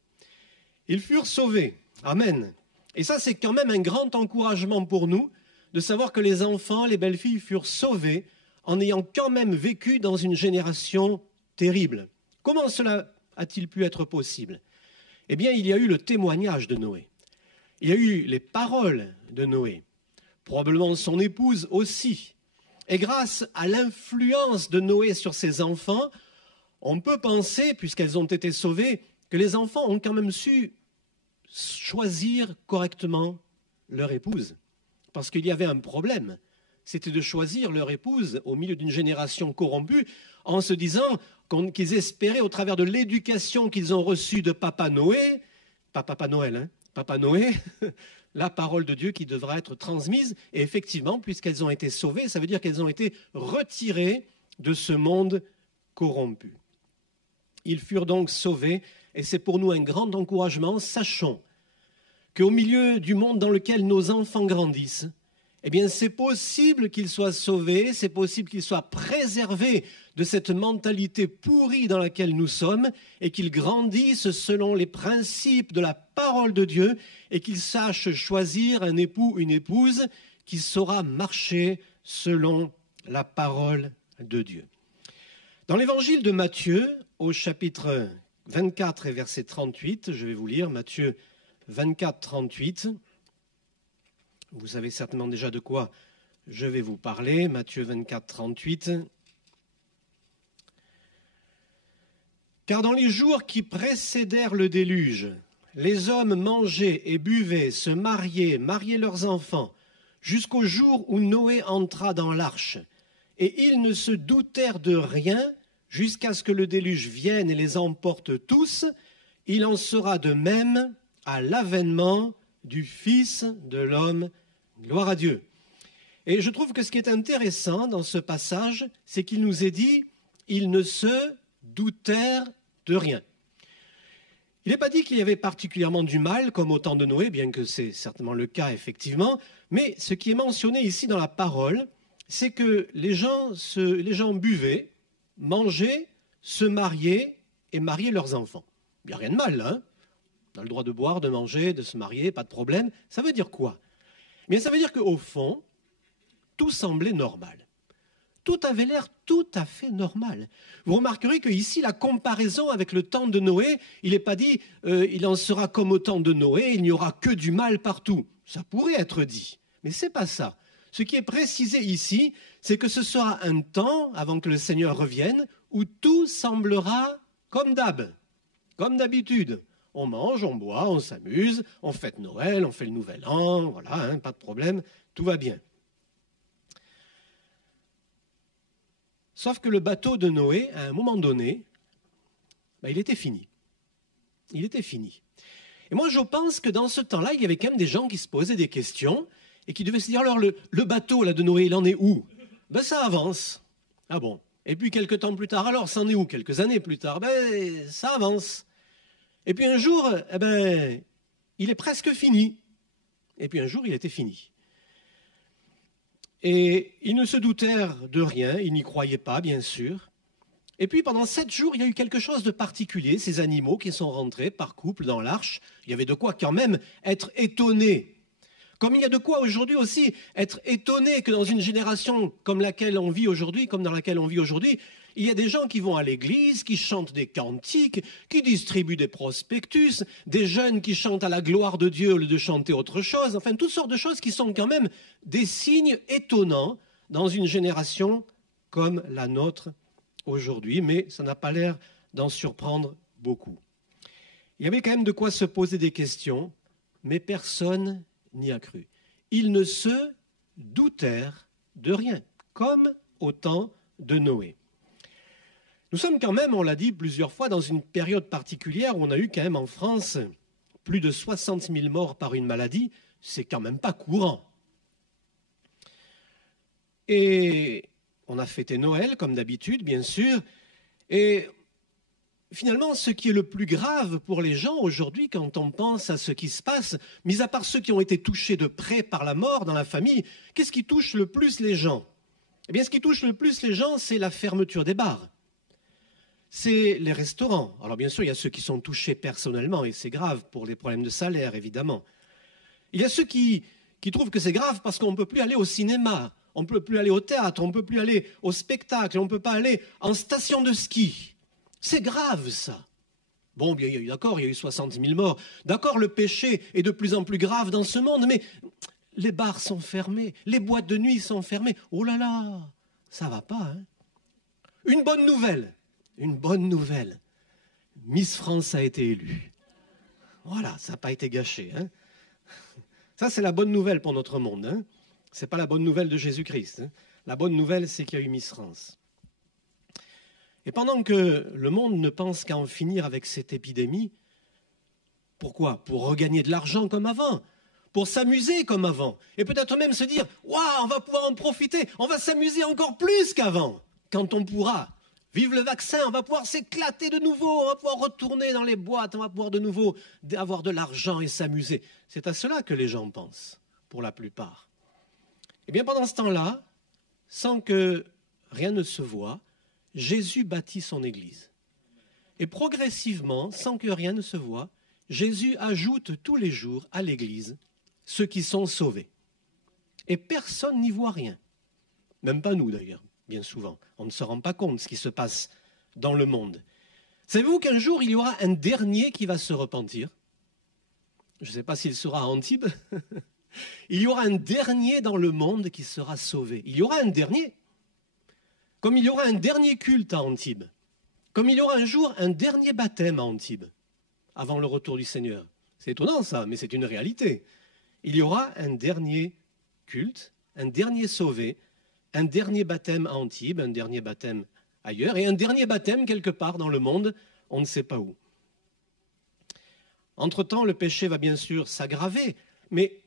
Ils furent sauvés. Amen. Et ça, c'est quand même un grand encouragement pour nous de savoir que les enfants, les belles-filles furent sauvés en ayant quand même vécu dans une génération terrible. Comment cela a-t-il pu être possible? Eh bien, il y a eu le témoignage de Noé. Il y a eu les paroles de Noé. Probablement son épouse aussi. Et grâce à l'influence de Noé sur ses enfants, on peut penser, puisqu'elles ont été sauvées, que les enfants ont quand même su choisir correctement leur épouse. Parce qu'il y avait un problème. C'était de choisir leur épouse au milieu d'une génération corrompue en se disant qu'ils espéraient, au travers de l'éducation qu'ils ont reçue de Papa Noé, pas Papa Noël, hein, Papa Noé, la parole de Dieu qui devra être transmise. Et effectivement, puisqu'elles ont été sauvées, ça veut dire qu'elles ont été retirées de ce monde corrompu. Ils furent donc sauvés, et c'est pour nous un grand encouragement. Sachons qu'au milieu du monde dans lequel nos enfants grandissent, eh bien, c'est possible qu'ils soient sauvés, c'est possible qu'ils soient préservés de cette mentalité pourrie dans laquelle nous sommes et qu'ils grandissent selon les principes de la parole de Dieu et qu'ils sachent choisir un époux, une épouse qui saura marcher selon la parole de Dieu. Dans l'évangile de Matthieu, au chapitre 24 et verset 38, je vais vous lire Matthieu 24, 38. Vous savez certainement déjà de quoi je vais vous parler. Matthieu 24, 38. Car dans les jours qui précédèrent le déluge, les hommes mangeaient et buvaient, se mariaient leurs enfants, jusqu'au jour où Noé entra dans l'arche. Et ils ne se doutèrent de rien jusqu'à ce que le déluge vienne et les emporte tous. Il en sera de même à l'avènement du Fils de l'homme. Gloire à Dieu. Et je trouve que ce qui est intéressant dans ce passage, c'est qu'il nous est dit « ils ne se doutèrent de rien ». Il n'est pas dit qu'il y avait particulièrement du mal, comme au temps de Noé, bien que c'est certainement le cas, effectivement, mais ce qui est mentionné ici dans la parole, c'est que les gens buvaient, mangeaient, se mariaient et mariaient leurs enfants. Il n'y a rien de mal, hein? On a le droit de boire, de manger, de se marier, pas de problème. Ça veut dire quoi? Mais ça veut dire qu'au fond, tout semblait normal. Tout avait l'air tout à fait normal. Vous remarquerez qu'ici, la comparaison avec le temps de Noé, il n'est pas dit il en sera comme au temps de Noé, il n'y aura que du mal partout. Ça pourrait être dit, mais ce n'est pas ça. Ce qui est précisé ici, c'est que ce sera un temps, avant que le Seigneur revienne, où tout semblera comme d'hab, comme d'habitude. On mange, on boit, on s'amuse, on fête Noël, on fait le Nouvel An, voilà, hein, pas de problème, tout va bien. Sauf que le bateau de Noé, à un moment donné, il était fini. Il était fini. Et moi, je pense que dans ce temps-là, il y avait quand même des gens qui se posaient des questions et qui devaient se dire, alors le bateau là, de Noé, il en est où? Ça avance. Ah bon? Et puis quelques temps plus tard, alors, ça en est où? Quelques années plus tard, ça avance. Et puis un jour, il est presque fini. Et puis un jour, il était fini. Et ils ne se doutèrent de rien, ils n'y croyaient pas, bien sûr. Et puis pendant 7 jours, il y a eu quelque chose de particulier, ces animaux qui sont rentrés par couple dans l'arche. Il y avait de quoi quand même être étonné. Comme il y a de quoi aujourd'hui aussi être étonné que dans une génération comme laquelle on vit aujourd'hui, il y a des gens qui vont à l'église, qui chantent des cantiques, qui distribuent des prospectus, des jeunes qui chantent à la gloire de Dieu au lieu de chanter autre chose, enfin toutes sortes de choses qui sont quand même des signes étonnants dans une génération comme la nôtre aujourd'hui, mais ça n'a pas l'air d'en surprendre beaucoup. Il y avait quand même de quoi se poser des questions, mais personne n'y a cru. Ils ne se doutèrent de rien, comme au temps de Noé. Nous sommes quand même, on l'a dit plusieurs fois, dans une période particulière où on a eu quand même en France plus de 60 000 morts par une maladie. C'est quand même pas courant. Et on a fêté Noël, comme d'habitude, bien sûr. Et finalement, ce qui est le plus grave pour les gens aujourd'hui, quand on pense à ce qui se passe, mis à part ceux qui ont été touchés de près par la mort dans la famille, qu'est-ce qui touche le plus les gens? Eh bien, ce qui touche le plus les gens, c'est la fermeture des bars. C'est les restaurants. Alors bien sûr, il y a ceux qui sont touchés personnellement, et c'est grave pour les problèmes de salaire, évidemment. Il y a ceux qui trouvent que c'est grave parce qu'on ne peut plus aller au cinéma, on ne peut plus aller au théâtre, on ne peut plus aller au spectacle, on ne peut pas aller en station de ski. C'est grave, ça. Bon, bien, d'accord, il y a eu 60 000 morts. D'accord, le péché est de plus en plus grave dans ce monde, mais les bars sont fermés, les boîtes de nuit sont fermées. Oh là là, ça va pas, hein? Une bonne nouvelle. Miss France a été élue. Voilà, ça n'a pas été gâché, hein? Ça, c'est la bonne nouvelle pour notre monde, hein? Ce n'est pas la bonne nouvelle de Jésus-Christ, hein? La bonne nouvelle, c'est qu'il y a eu Miss France. Et pendant que le monde ne pense qu'à en finir avec cette épidémie, pourquoi? Pour regagner de l'argent comme avant, pour s'amuser comme avant, et peut-être même se dire « Waouh, on va pouvoir en profiter, on va s'amuser encore plus qu'avant, quand on pourra. Vive le vaccin, on va pouvoir s'éclater de nouveau, on va pouvoir retourner dans les boîtes, on va pouvoir de nouveau avoir de l'argent et s'amuser. » C'est à cela que les gens pensent, pour la plupart. Eh bien, pendant ce temps-là, sans que rien ne se voie, Jésus bâtit son Église. Et progressivement, sans que rien ne se voie, Jésus ajoute tous les jours à l'Église ceux qui sont sauvés. Et personne n'y voit rien. Même pas nous d'ailleurs, bien souvent. On ne se rend pas compte de ce qui se passe dans le monde. Savez-vous qu'un jour, il y aura un dernier qui va se repentir? Je ne sais pas s'il sera à Antibes. Il y aura un dernier dans le monde qui sera sauvé. Il y aura un dernier. Comme il y aura un dernier culte à Antibes. Comme il y aura un jour un dernier baptême à Antibes, avant le retour du Seigneur. C'est étonnant ça, mais c'est une réalité. Il y aura un dernier culte, un dernier sauvé, un dernier baptême à Antibes, un dernier baptême ailleurs, et un dernier baptême quelque part dans le monde, on ne sait pas où. Entre-temps, le péché va bien sûr s'aggraver, mais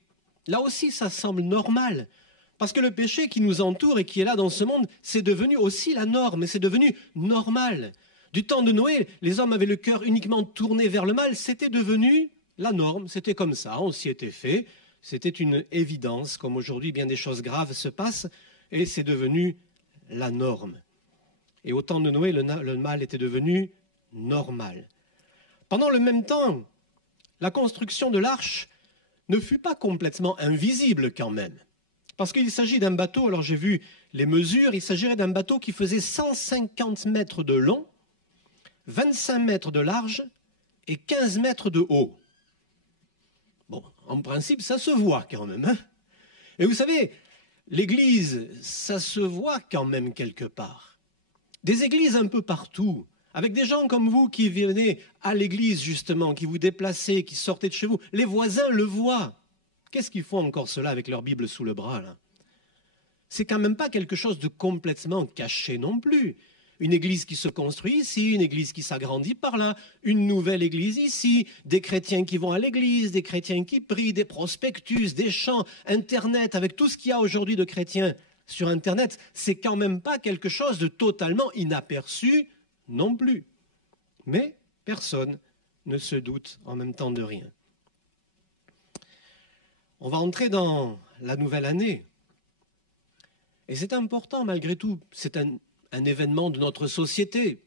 là aussi, ça semble normal. Parce que le péché qui nous entoure et qui est là dans ce monde, c'est devenu aussi la norme, c'est devenu normal. Du temps de Noé, les hommes avaient le cœur uniquement tourné vers le mal, c'était devenu la norme, c'était comme ça, on s'y était fait, c'était une évidence, comme aujourd'hui bien des choses graves se passent, et c'est devenu la norme. Et au temps de Noé, le mal était devenu normal. Pendant le même temps, la construction de l'arche ne fut pas complètement invisible quand même. Parce qu'il s'agit d'un bateau, alors j'ai vu les mesures, il s'agirait d'un bateau qui faisait 150 mètres de long, 25 mètres de large et 15 mètres de haut. Bon, en principe, ça se voit quand même, hein? Et vous savez, l'église, ça se voit quand même quelque part. Des églises un peu partout, avec des gens comme vous qui venez à l'église justement, qui vous déplacez, qui sortez de chez vous. Les voisins le voient. Qu'est-ce qu'ils font encore cela avec leur Bible sous le bras, là? C'est quand même pas quelque chose de complètement caché non plus. Une église qui se construit ici, une église qui s'agrandit par là, une nouvelle église ici, des chrétiens qui vont à l'église, des chrétiens qui prient, des prospectus, des chants, Internet, avec tout ce qu'il y a aujourd'hui de chrétiens sur Internet, c'est quand même pas quelque chose de totalement inaperçu non plus. Mais personne ne se doute en même temps de rien. On va entrer dans la nouvelle année. Et c'est important malgré tout. C'est un événement de notre société.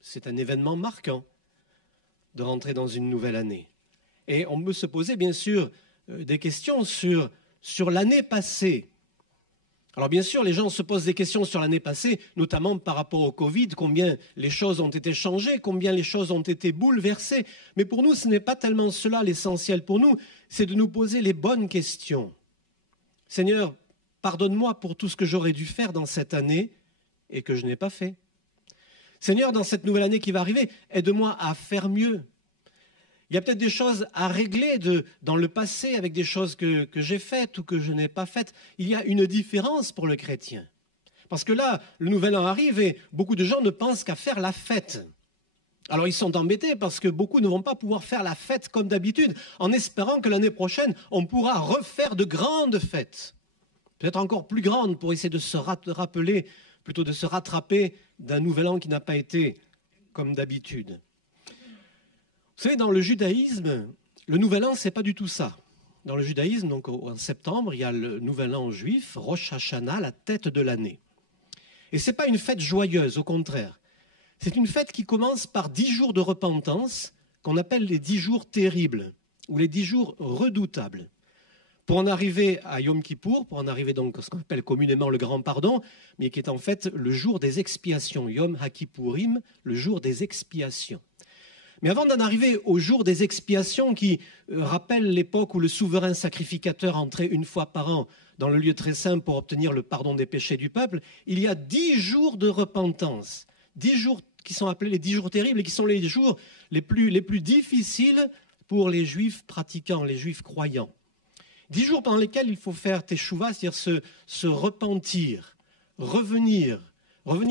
C'est un événement marquant de rentrer dans une nouvelle année. Et on peut se poser bien sûr des questions sur l'année passée. Alors bien sûr, les gens se posent des questions sur l'année passée, notamment par rapport au Covid, combien les choses ont été changées, combien les choses ont été bouleversées. Mais pour nous, ce n'est pas tellement cela l'essentiel pour nous, c'est de nous poser les bonnes questions. Seigneur, pardonne-moi pour tout ce que j'aurais dû faire dans cette année et que je n'ai pas fait. Seigneur, dans cette nouvelle année qui va arriver, aide-moi à faire mieux. Il y a peut-être des choses à régler dans le passé avec des choses que j'ai faites ou que je n'ai pas faites. Il y a une différence pour le chrétien. Parce que là, le nouvel an arrive et beaucoup de gens ne pensent qu'à faire la fête. Alors ils sont embêtés parce que beaucoup ne vont pas pouvoir faire la fête comme d'habitude, en espérant que l'année prochaine, on pourra refaire de grandes fêtes. Peut-être encore plus grandes pour essayer de se rappeler, plutôt de se rattraper d'un nouvel an qui n'a pas été comme d'habitude. Vous savez, dans le judaïsme, le nouvel an, ce n'est pas du tout ça. Dans le judaïsme, donc en septembre, il y a le nouvel an juif, Rosh Hashanah, la tête de l'année. Et ce n'est pas une fête joyeuse, au contraire. C'est une fête qui commence par 10 jours de repentance, qu'on appelle les 10 jours terribles, ou les 10 jours redoutables. Pour en arriver à Yom Kippour, pour en arriver donc à ce qu'on appelle communément le grand pardon, mais qui est en fait le jour des expiations, Yom HaKippourim, le jour des expiations. Mais avant d'en arriver au jour des expiations qui rappelle l'époque où le souverain sacrificateur entrait une fois par an dans le lieu très saint pour obtenir le pardon des péchés du peuple, il y a 10 jours de repentance, 10 jours qui sont appelés les 10 jours terribles et qui sont les jours les plus difficiles pour les juifs pratiquants, les juifs croyants. 10 jours pendant lesquels il faut faire teshuva, c'est-à-dire se repentir, revenir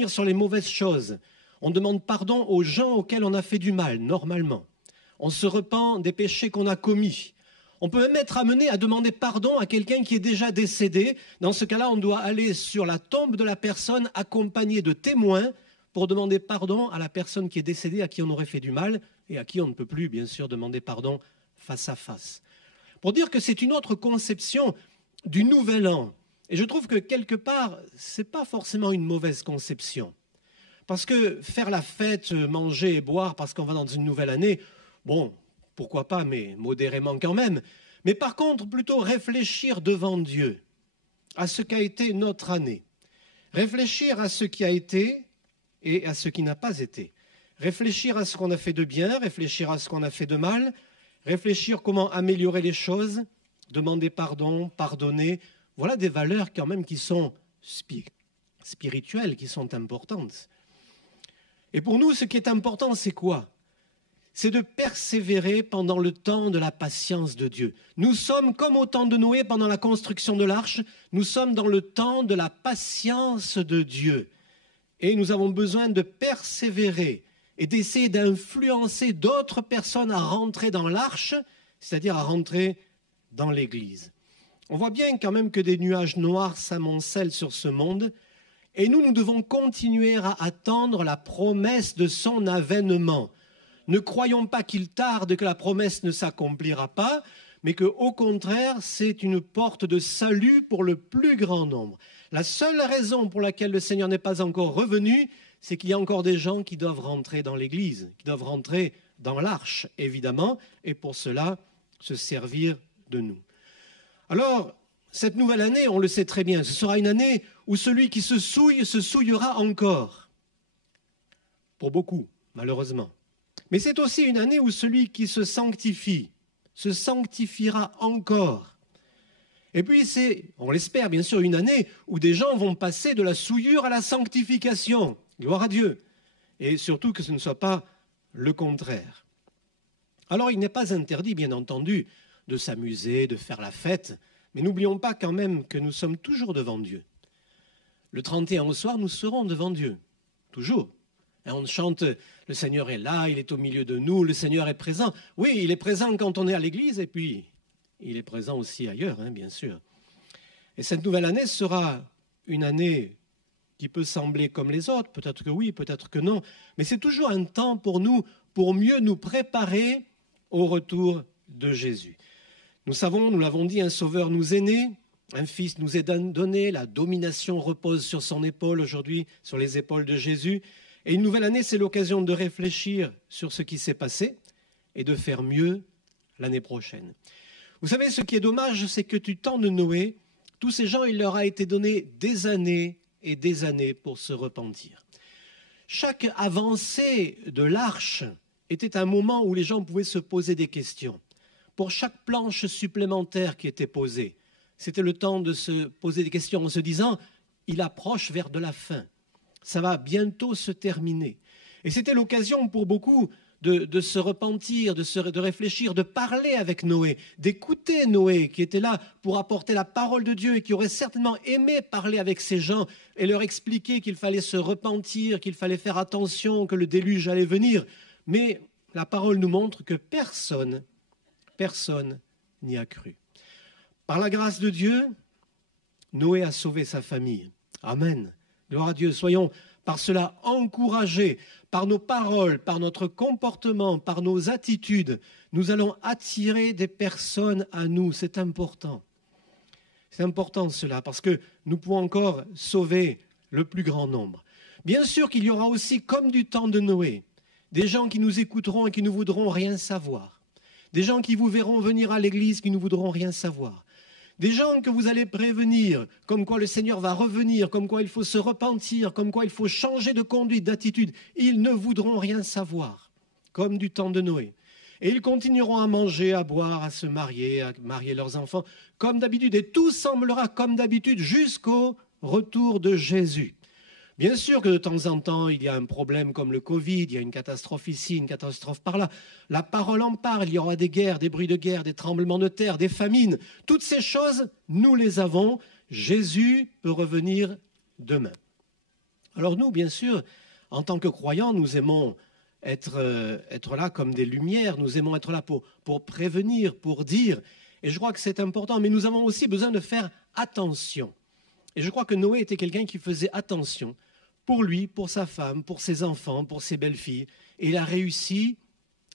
sur les mauvaises choses. On demande pardon aux gens auxquels on a fait du mal, normalement. On se repent des péchés qu'on a commis. On peut même être amené à demander pardon à quelqu'un qui est déjà décédé. Dans ce cas-là, on doit aller sur la tombe de la personne accompagné de témoins pour demander pardon à la personne qui est décédée, à qui on aurait fait du mal et à qui on ne peut plus, bien sûr, demander pardon face à face. Pour dire que c'est une autre conception du nouvel an. Et je trouve que quelque part, ce n'est pas forcément une mauvaise conception. Parce que faire la fête, manger et boire parce qu'on va dans une nouvelle année, bon, pourquoi pas, mais modérément quand même. Mais par contre, plutôt réfléchir devant Dieu à ce qu'a été notre année. Réfléchir à ce qui a été et à ce qui n'a pas été. Réfléchir à ce qu'on a fait de bien, réfléchir à ce qu'on a fait de mal, réfléchir comment améliorer les choses, demander pardon, pardonner. Voilà des valeurs quand même qui sont spirituelles, qui sont importantes. Et pour nous, ce qui est important, c'est quoi? C'est de persévérer pendant le temps de la patience de Dieu. Nous sommes comme au temps de Noé pendant la construction de l'arche, nous sommes dans le temps de la patience de Dieu. Et nous avons besoin de persévérer et d'essayer d'influencer d'autres personnes à rentrer dans l'arche, c'est-à-dire à rentrer dans l'Église. On voit bien quand même que des nuages noirs s'amoncellent sur ce monde. Et nous devons continuer à attendre la promesse de son avènement. Ne croyons pas qu'il tarde, que la promesse ne s'accomplira pas, mais qu'au contraire, c'est une porte de salut pour le plus grand nombre. La seule raison pour laquelle le Seigneur n'est pas encore revenu, c'est qu'il y a encore des gens qui doivent rentrer dans l'Église, qui doivent rentrer dans l'arche, évidemment, et pour cela, se servir de nous. Alors, cette nouvelle année, on le sait très bien, ce sera une année où celui qui se souillera encore. Pour beaucoup, malheureusement. Mais c'est aussi une année où celui qui se sanctifiera encore. Et puis c'est, on l'espère bien sûr, une année où des gens vont passer de la souillure à la sanctification. Gloire à Dieu. Et surtout que ce ne soit pas le contraire. Alors il n'est pas interdit, bien entendu, de s'amuser, de faire la fête, mais n'oublions pas quand même que nous sommes toujours devant Dieu. Le 31 au soir, nous serons devant Dieu, toujours. Et on chante « Le Seigneur est là, il est au milieu de nous, le Seigneur est présent ». Oui, il est présent quand on est à l'église et puis il est présent aussi ailleurs, bien sûr. Et cette nouvelle année sera une année qui peut sembler comme les autres, peut-être que oui, peut-être que non, mais c'est toujours un temps pour nous, pour mieux nous préparer au retour de Jésus. Nous savons, nous l'avons dit, un sauveur nous est né, un fils nous est donné, la domination repose sur son épaule aujourd'hui, sur les épaules de Jésus. Et une nouvelle année, c'est l'occasion de réfléchir sur ce qui s'est passé et de faire mieux l'année prochaine. Vous savez, ce qui est dommage, c'est que du temps de Noé, tous ces gens, il leur a été donné des années et des années pour se repentir. Chaque avancée de l'arche était un moment où les gens pouvaient se poser des questions. Pour chaque planche supplémentaire qui était posée, c'était le temps de se poser des questions en se disant « il approche vers de la fin ». Ça va bientôt se terminer. Et c'était l'occasion pour beaucoup de se repentir, de réfléchir, de parler avec Noé, d'écouter Noé qui était là pour apporter la parole de Dieu et qui aurait certainement aimé parler avec ces gens et leur expliquer qu'il fallait se repentir, qu'il fallait faire attention, que le déluge allait venir. Mais la parole nous montre que personne n'y a cru. Par la grâce de Dieu, Noé a sauvé sa famille. Amen. Gloire à Dieu. Soyons par cela encouragés, par nos paroles, par notre comportement, par nos attitudes. Nous allons attirer des personnes à nous. C'est important. C'est important cela, parce que nous pouvons encore sauver le plus grand nombre. Bien sûr qu'il y aura aussi, comme du temps de Noé, des gens qui nous écouteront et qui ne voudront rien savoir. Des gens qui vous verront venir à l'église qui ne voudront rien savoir. Des gens que vous allez prévenir, comme quoi le Seigneur va revenir, comme quoi il faut se repentir, comme quoi il faut changer de conduite, d'attitude. Ils ne voudront rien savoir, comme du temps de Noé. Et ils continueront à manger, à boire, à se marier, à marier leurs enfants, comme d'habitude. Et tout semblera comme d'habitude jusqu'au retour de Jésus. Bien sûr que de temps en temps, il y a un problème comme le Covid, il y a une catastrophe ici, une catastrophe par là. La parole en parle, il y aura des guerres, des bruits de guerre, des tremblements de terre, des famines. Toutes ces choses, nous les avons. Jésus peut revenir demain. Alors nous, bien sûr, en tant que croyants, nous aimons être là comme des lumières, nous aimons être là pour prévenir, pour dire. Et je crois que c'est important, mais nous avons aussi besoin de faire attention. Et je crois que Noé était quelqu'un qui faisait attention pour lui, pour sa femme, pour ses enfants, pour ses belles-filles. Et il a réussi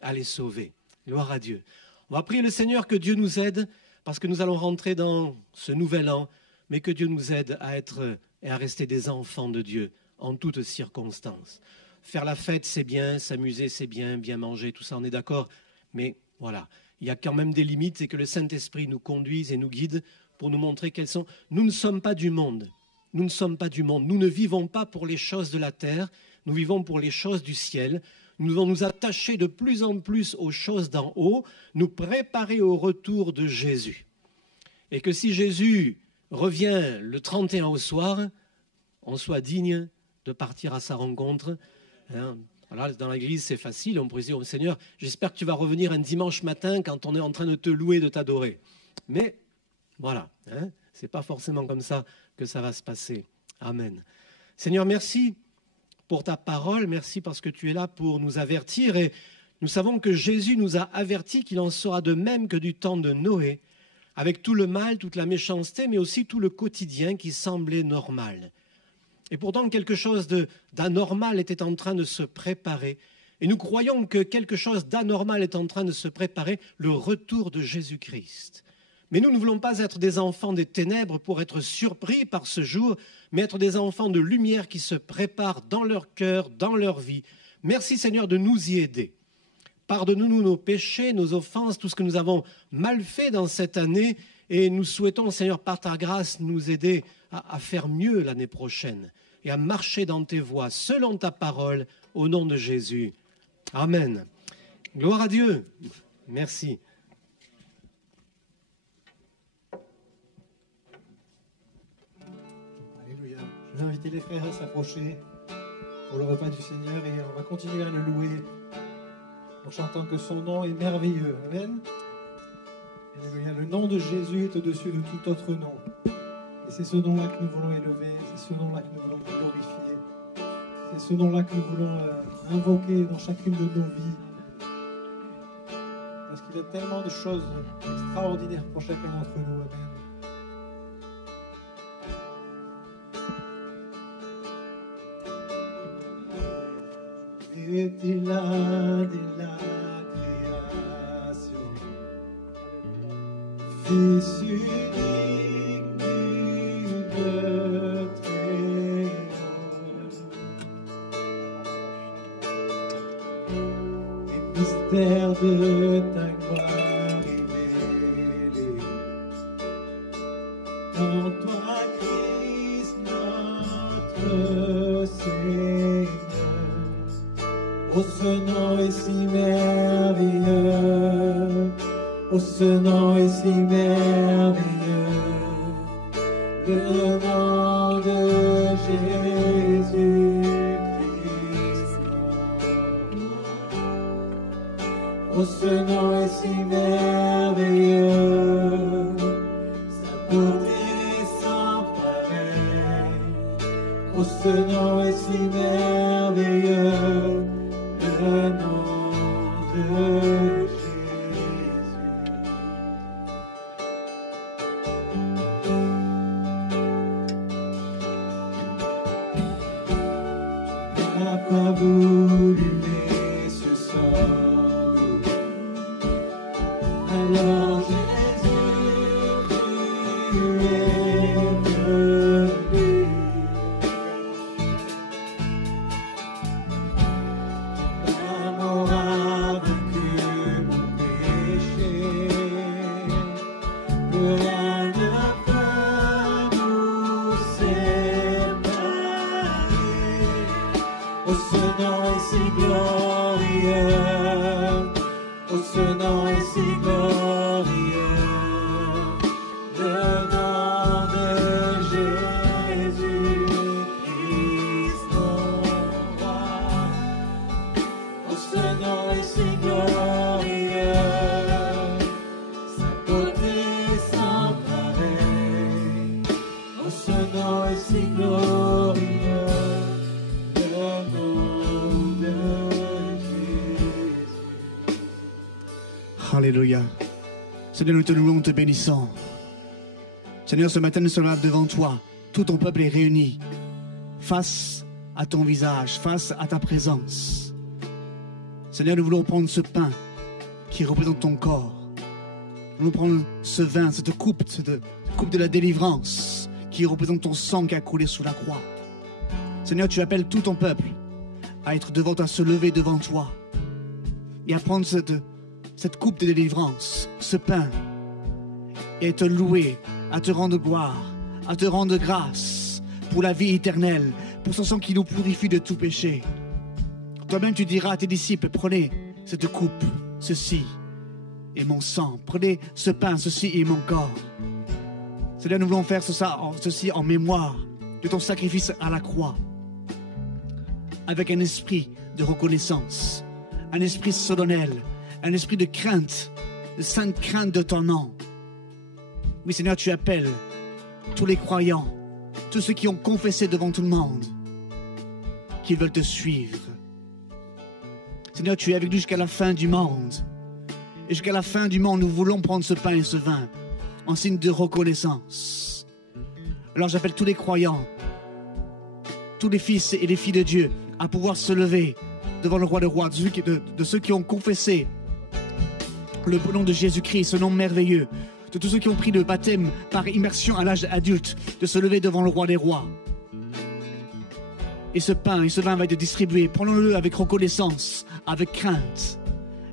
à les sauver. Gloire à Dieu. On va prier le Seigneur que Dieu nous aide, parce que nous allons rentrer dans ce nouvel an, mais que Dieu nous aide à être et à rester des enfants de Dieu en toutes circonstances. Faire la fête, c'est bien, s'amuser, c'est bien, bien manger, tout ça, on est d'accord. Mais voilà, il y a quand même des limites et que le Saint-Esprit nous conduise et nous guide pour nous montrer quelles sont. Nous ne sommes pas du monde. Nous ne sommes pas du monde. Nous ne vivons pas pour les choses de la terre. Nous vivons pour les choses du ciel. Nous devons nous attacher de plus en plus aux choses d'en haut, nous préparer au retour de Jésus. Et que si Jésus revient le 31 au soir, on soit digne de partir à sa rencontre. Voilà, dans l'église, c'est facile. On pourrait dire au Seigneur, j'espère que tu vas revenir un dimanche matin quand on est en train de te louer, de t'adorer. Mais voilà, c'est pas forcément comme ça que ça va se passer. Amen. Seigneur, merci pour ta parole, merci parce que tu es là pour nous avertir et nous savons que Jésus nous a avertis qu'il en sera de même que du temps de Noé, avec tout le mal, toute la méchanceté, mais aussi tout le quotidien qui semblait normal. Et pourtant, quelque chose d'anormal était en train de se préparer. Et nous croyons que quelque chose d'anormal est en train de se préparer, le retour de Jésus-Christ. Mais nous ne voulons pas être des enfants des ténèbres pour être surpris par ce jour, mais être des enfants de lumière qui se préparent dans leur cœur, dans leur vie. Merci Seigneur de nous y aider. Pardonne-nous nos péchés, nos offenses, tout ce que nous avons mal fait dans cette année. Et nous souhaitons, Seigneur, par ta grâce, nous aider à faire mieux l'année prochaine et à marcher dans tes voies, selon ta parole, au nom de Jésus. Amen. Gloire à Dieu. Merci. Alléluia. Je vais inviter les frères à s'approcher pour le repas du Seigneur et on va continuer à le louer en chantant que son nom est merveilleux. Amen. Alléluia. Le nom de Jésus est au-dessus de tout autre nom. Et c'est ce nom-là que nous voulons élever, c'est ce nom-là que nous voulons glorifier. C'est ce nom-là que nous voulons invoquer dans chacune de nos vies. Parce qu'il y a tellement de choses extraordinaires pour chacun d'entre nous. Amen. Était là dès la création, Fils unique de très haut, les mystères de ta gloire révélés. En toi, Christ, notre Seigneur. Oh, ce nom est si merveilleux, oh, ce nom est si merveilleux, le nom de Jésus-Christ. Oh, ce nom est si merveilleux, sa beauté est sans pareil. Oh, ce nom est si merveilleux, le nom de Jésus. N'a pas voulu les cieux sans nous. Alors Jésus, tu es venu. Ta mort a vaincu mon péché. Plus rien ne peut nous séparer. Oh, ce nom est si glorieux. Oh, ce nom est si glorieux, le nom de Jésus-Christ, mon roi. Oh, ce nom est si glorieux, sa beauté sans pareil. Oh, ce nom est si glorieux, le nom de Alléluia. Seigneur, nous te louons, te bénissons. Seigneur, ce matin, nous sommes là devant toi. Tout ton peuple est réuni face à ton visage, face à ta présence. Seigneur, nous voulons prendre ce pain qui représente ton corps. Nous voulons prendre ce vin, cette coupe de la délivrance qui représente ton sang qui a coulé sous la croix. Seigneur, tu appelles tout ton peuple à être devant toi, à se lever devant toi et à prendre cette coupe de délivrance, ce pain, et te louer, à te rendre gloire, à te rendre grâce pour la vie éternelle, pour son sang qui nous purifie de tout péché. Toi-même, tu diras à tes disciples, prenez cette coupe, ceci est mon sang, prenez ce pain, ceci est mon corps. Seigneur, nous voulons faire ceci en mémoire de ton sacrifice à la croix, avec un esprit de reconnaissance, un esprit solennel, un esprit de crainte, de sainte crainte de ton nom. Oui, Seigneur, tu appelles tous les croyants, tous ceux qui ont confessé devant tout le monde, qu'ils veulent te suivre. Seigneur, tu es avec nous jusqu'à la fin du monde. Et jusqu'à la fin du monde, nous voulons prendre ce pain et ce vin en signe de reconnaissance. Alors j'appelle tous les croyants, tous les fils et les filles de Dieu à pouvoir se lever devant le roi des rois, de ceux qui ont confessé le nom de Jésus-Christ, ce nom merveilleux, de tous ceux qui ont pris le baptême par immersion à l'âge adulte, de se lever devant le roi des rois. Et ce pain et ce vin va être distribué. Prenons-le avec reconnaissance, avec crainte,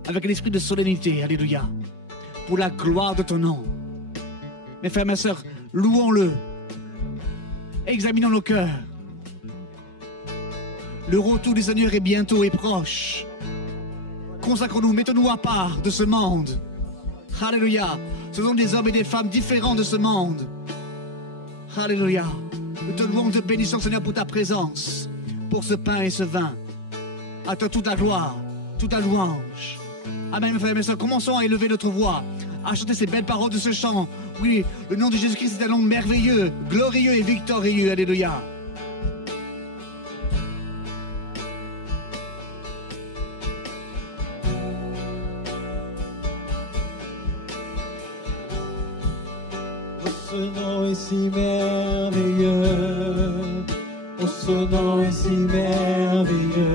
avec un esprit de solennité, alléluia, pour la gloire de ton nom. Mes frères, mes sœurs, louons-le, examinons nos cœurs. Le retour du Seigneur est bientôt et proche. Consacrons-nous, mettons-nous à part de ce monde. Alléluia. Ce sont des hommes et des femmes différents de ce monde. Alléluia. Nous te louons, te bénissons, Seigneur, pour ta présence, pour ce pain et ce vin. À toi toute la gloire, toute la louange. Amen, mes frères et mes sœurs. Commençons à élever notre voix, à chanter ces belles paroles de ce chant. Oui, le nom de Jésus-Christ est un nom merveilleux, glorieux et victorieux. Alléluia. Ce nom est si merveilleux, oh, ce nom est si merveilleux,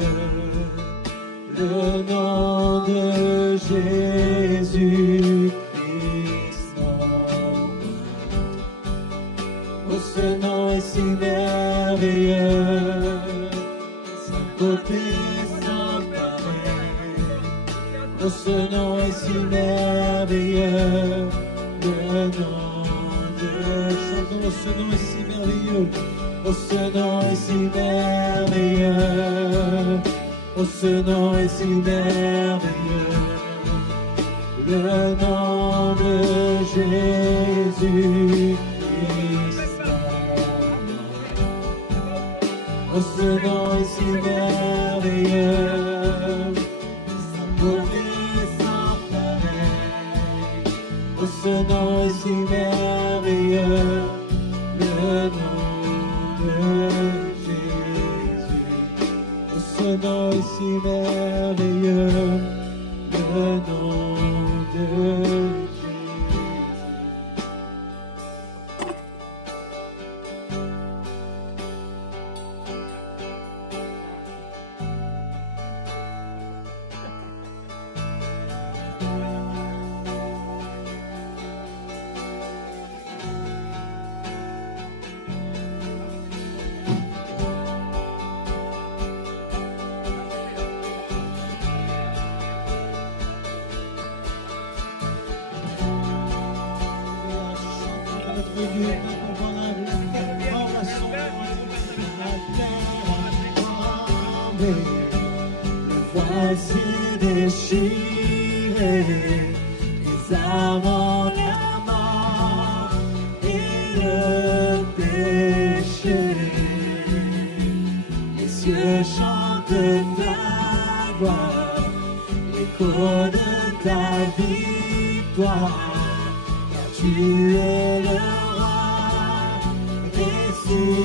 le nom de Jésus-Christ. Oh, ce nom est si merveilleux, sa beauté sans pareil. Oh, ce nom est si merveilleux, le nom. Chantons, ce nom est si merveilleux. Oh, ce nom est si merveilleux. Oh, ce nom est si merveilleux. Le nom de Jésus-Christ. Oh, ce nom est si merveilleux. Sa beauté sans ce nom est si merveilleux, le nom de Jésus. Oh, ce nom est si merveilleux, le nom de Jésus. Voici déchiré, les amants, la mort et le péché. Les cieux chantent ta gloire, l'écho de ta victoire, car tu es le roi ressuscité.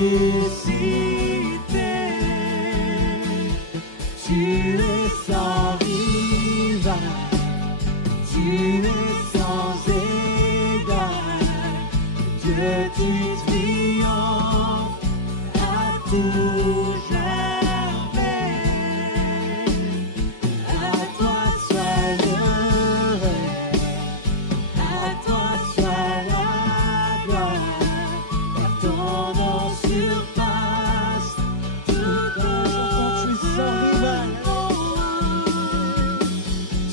Tu es sans rival, tu es sans égal, Dieu tu triomphes à tout jamais. À toi soit le règne, à toi soit la gloire, car ton nom surpasse tout autre.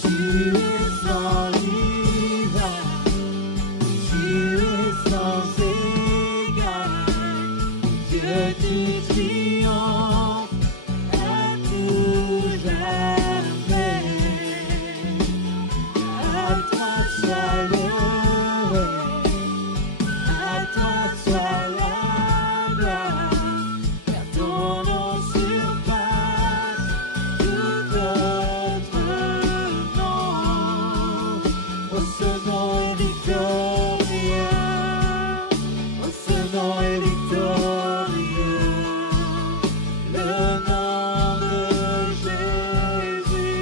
Tu es sans rival. Tu es sans rival, tu es sans égal, Dieu tu triomphes à tout jamais. À toi soit le règne, à toi soit la gloire, car ton nom surpasse tout autre nom. Oh, ce nom est victorieux, oh, ce nom est victorieux, le nom de Jésus-Christ.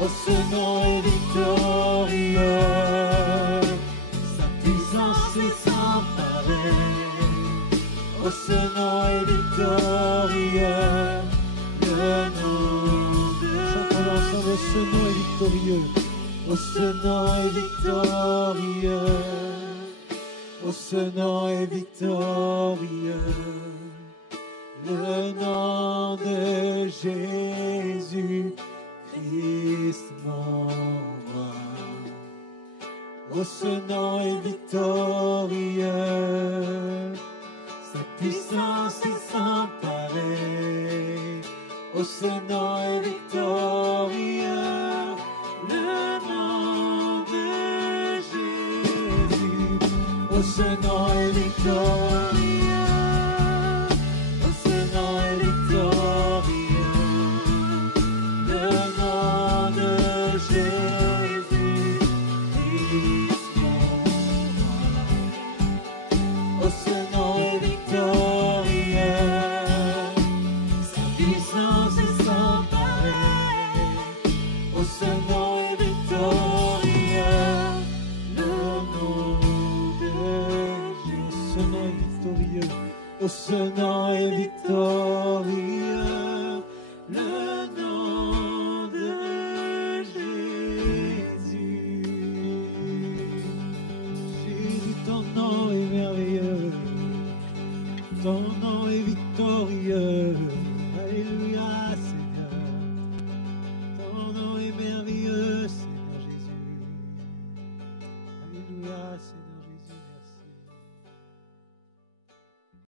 Oh, ce nom est victorieux, sa puissance est sans pareil. Oh, ce nom est victorieux, le nom de Chantons ensemble, ce nom est victorieux. Oh, ce nom est victorieux, oh, ce nom est victorieux, le nom de Jésus-Christ mon roi. Oh, ce nom est victorieux, sa puissance est sans pareil. Oh, ce nom est victorieux, le nom de Jésus. Oh, ce nom est victorieux.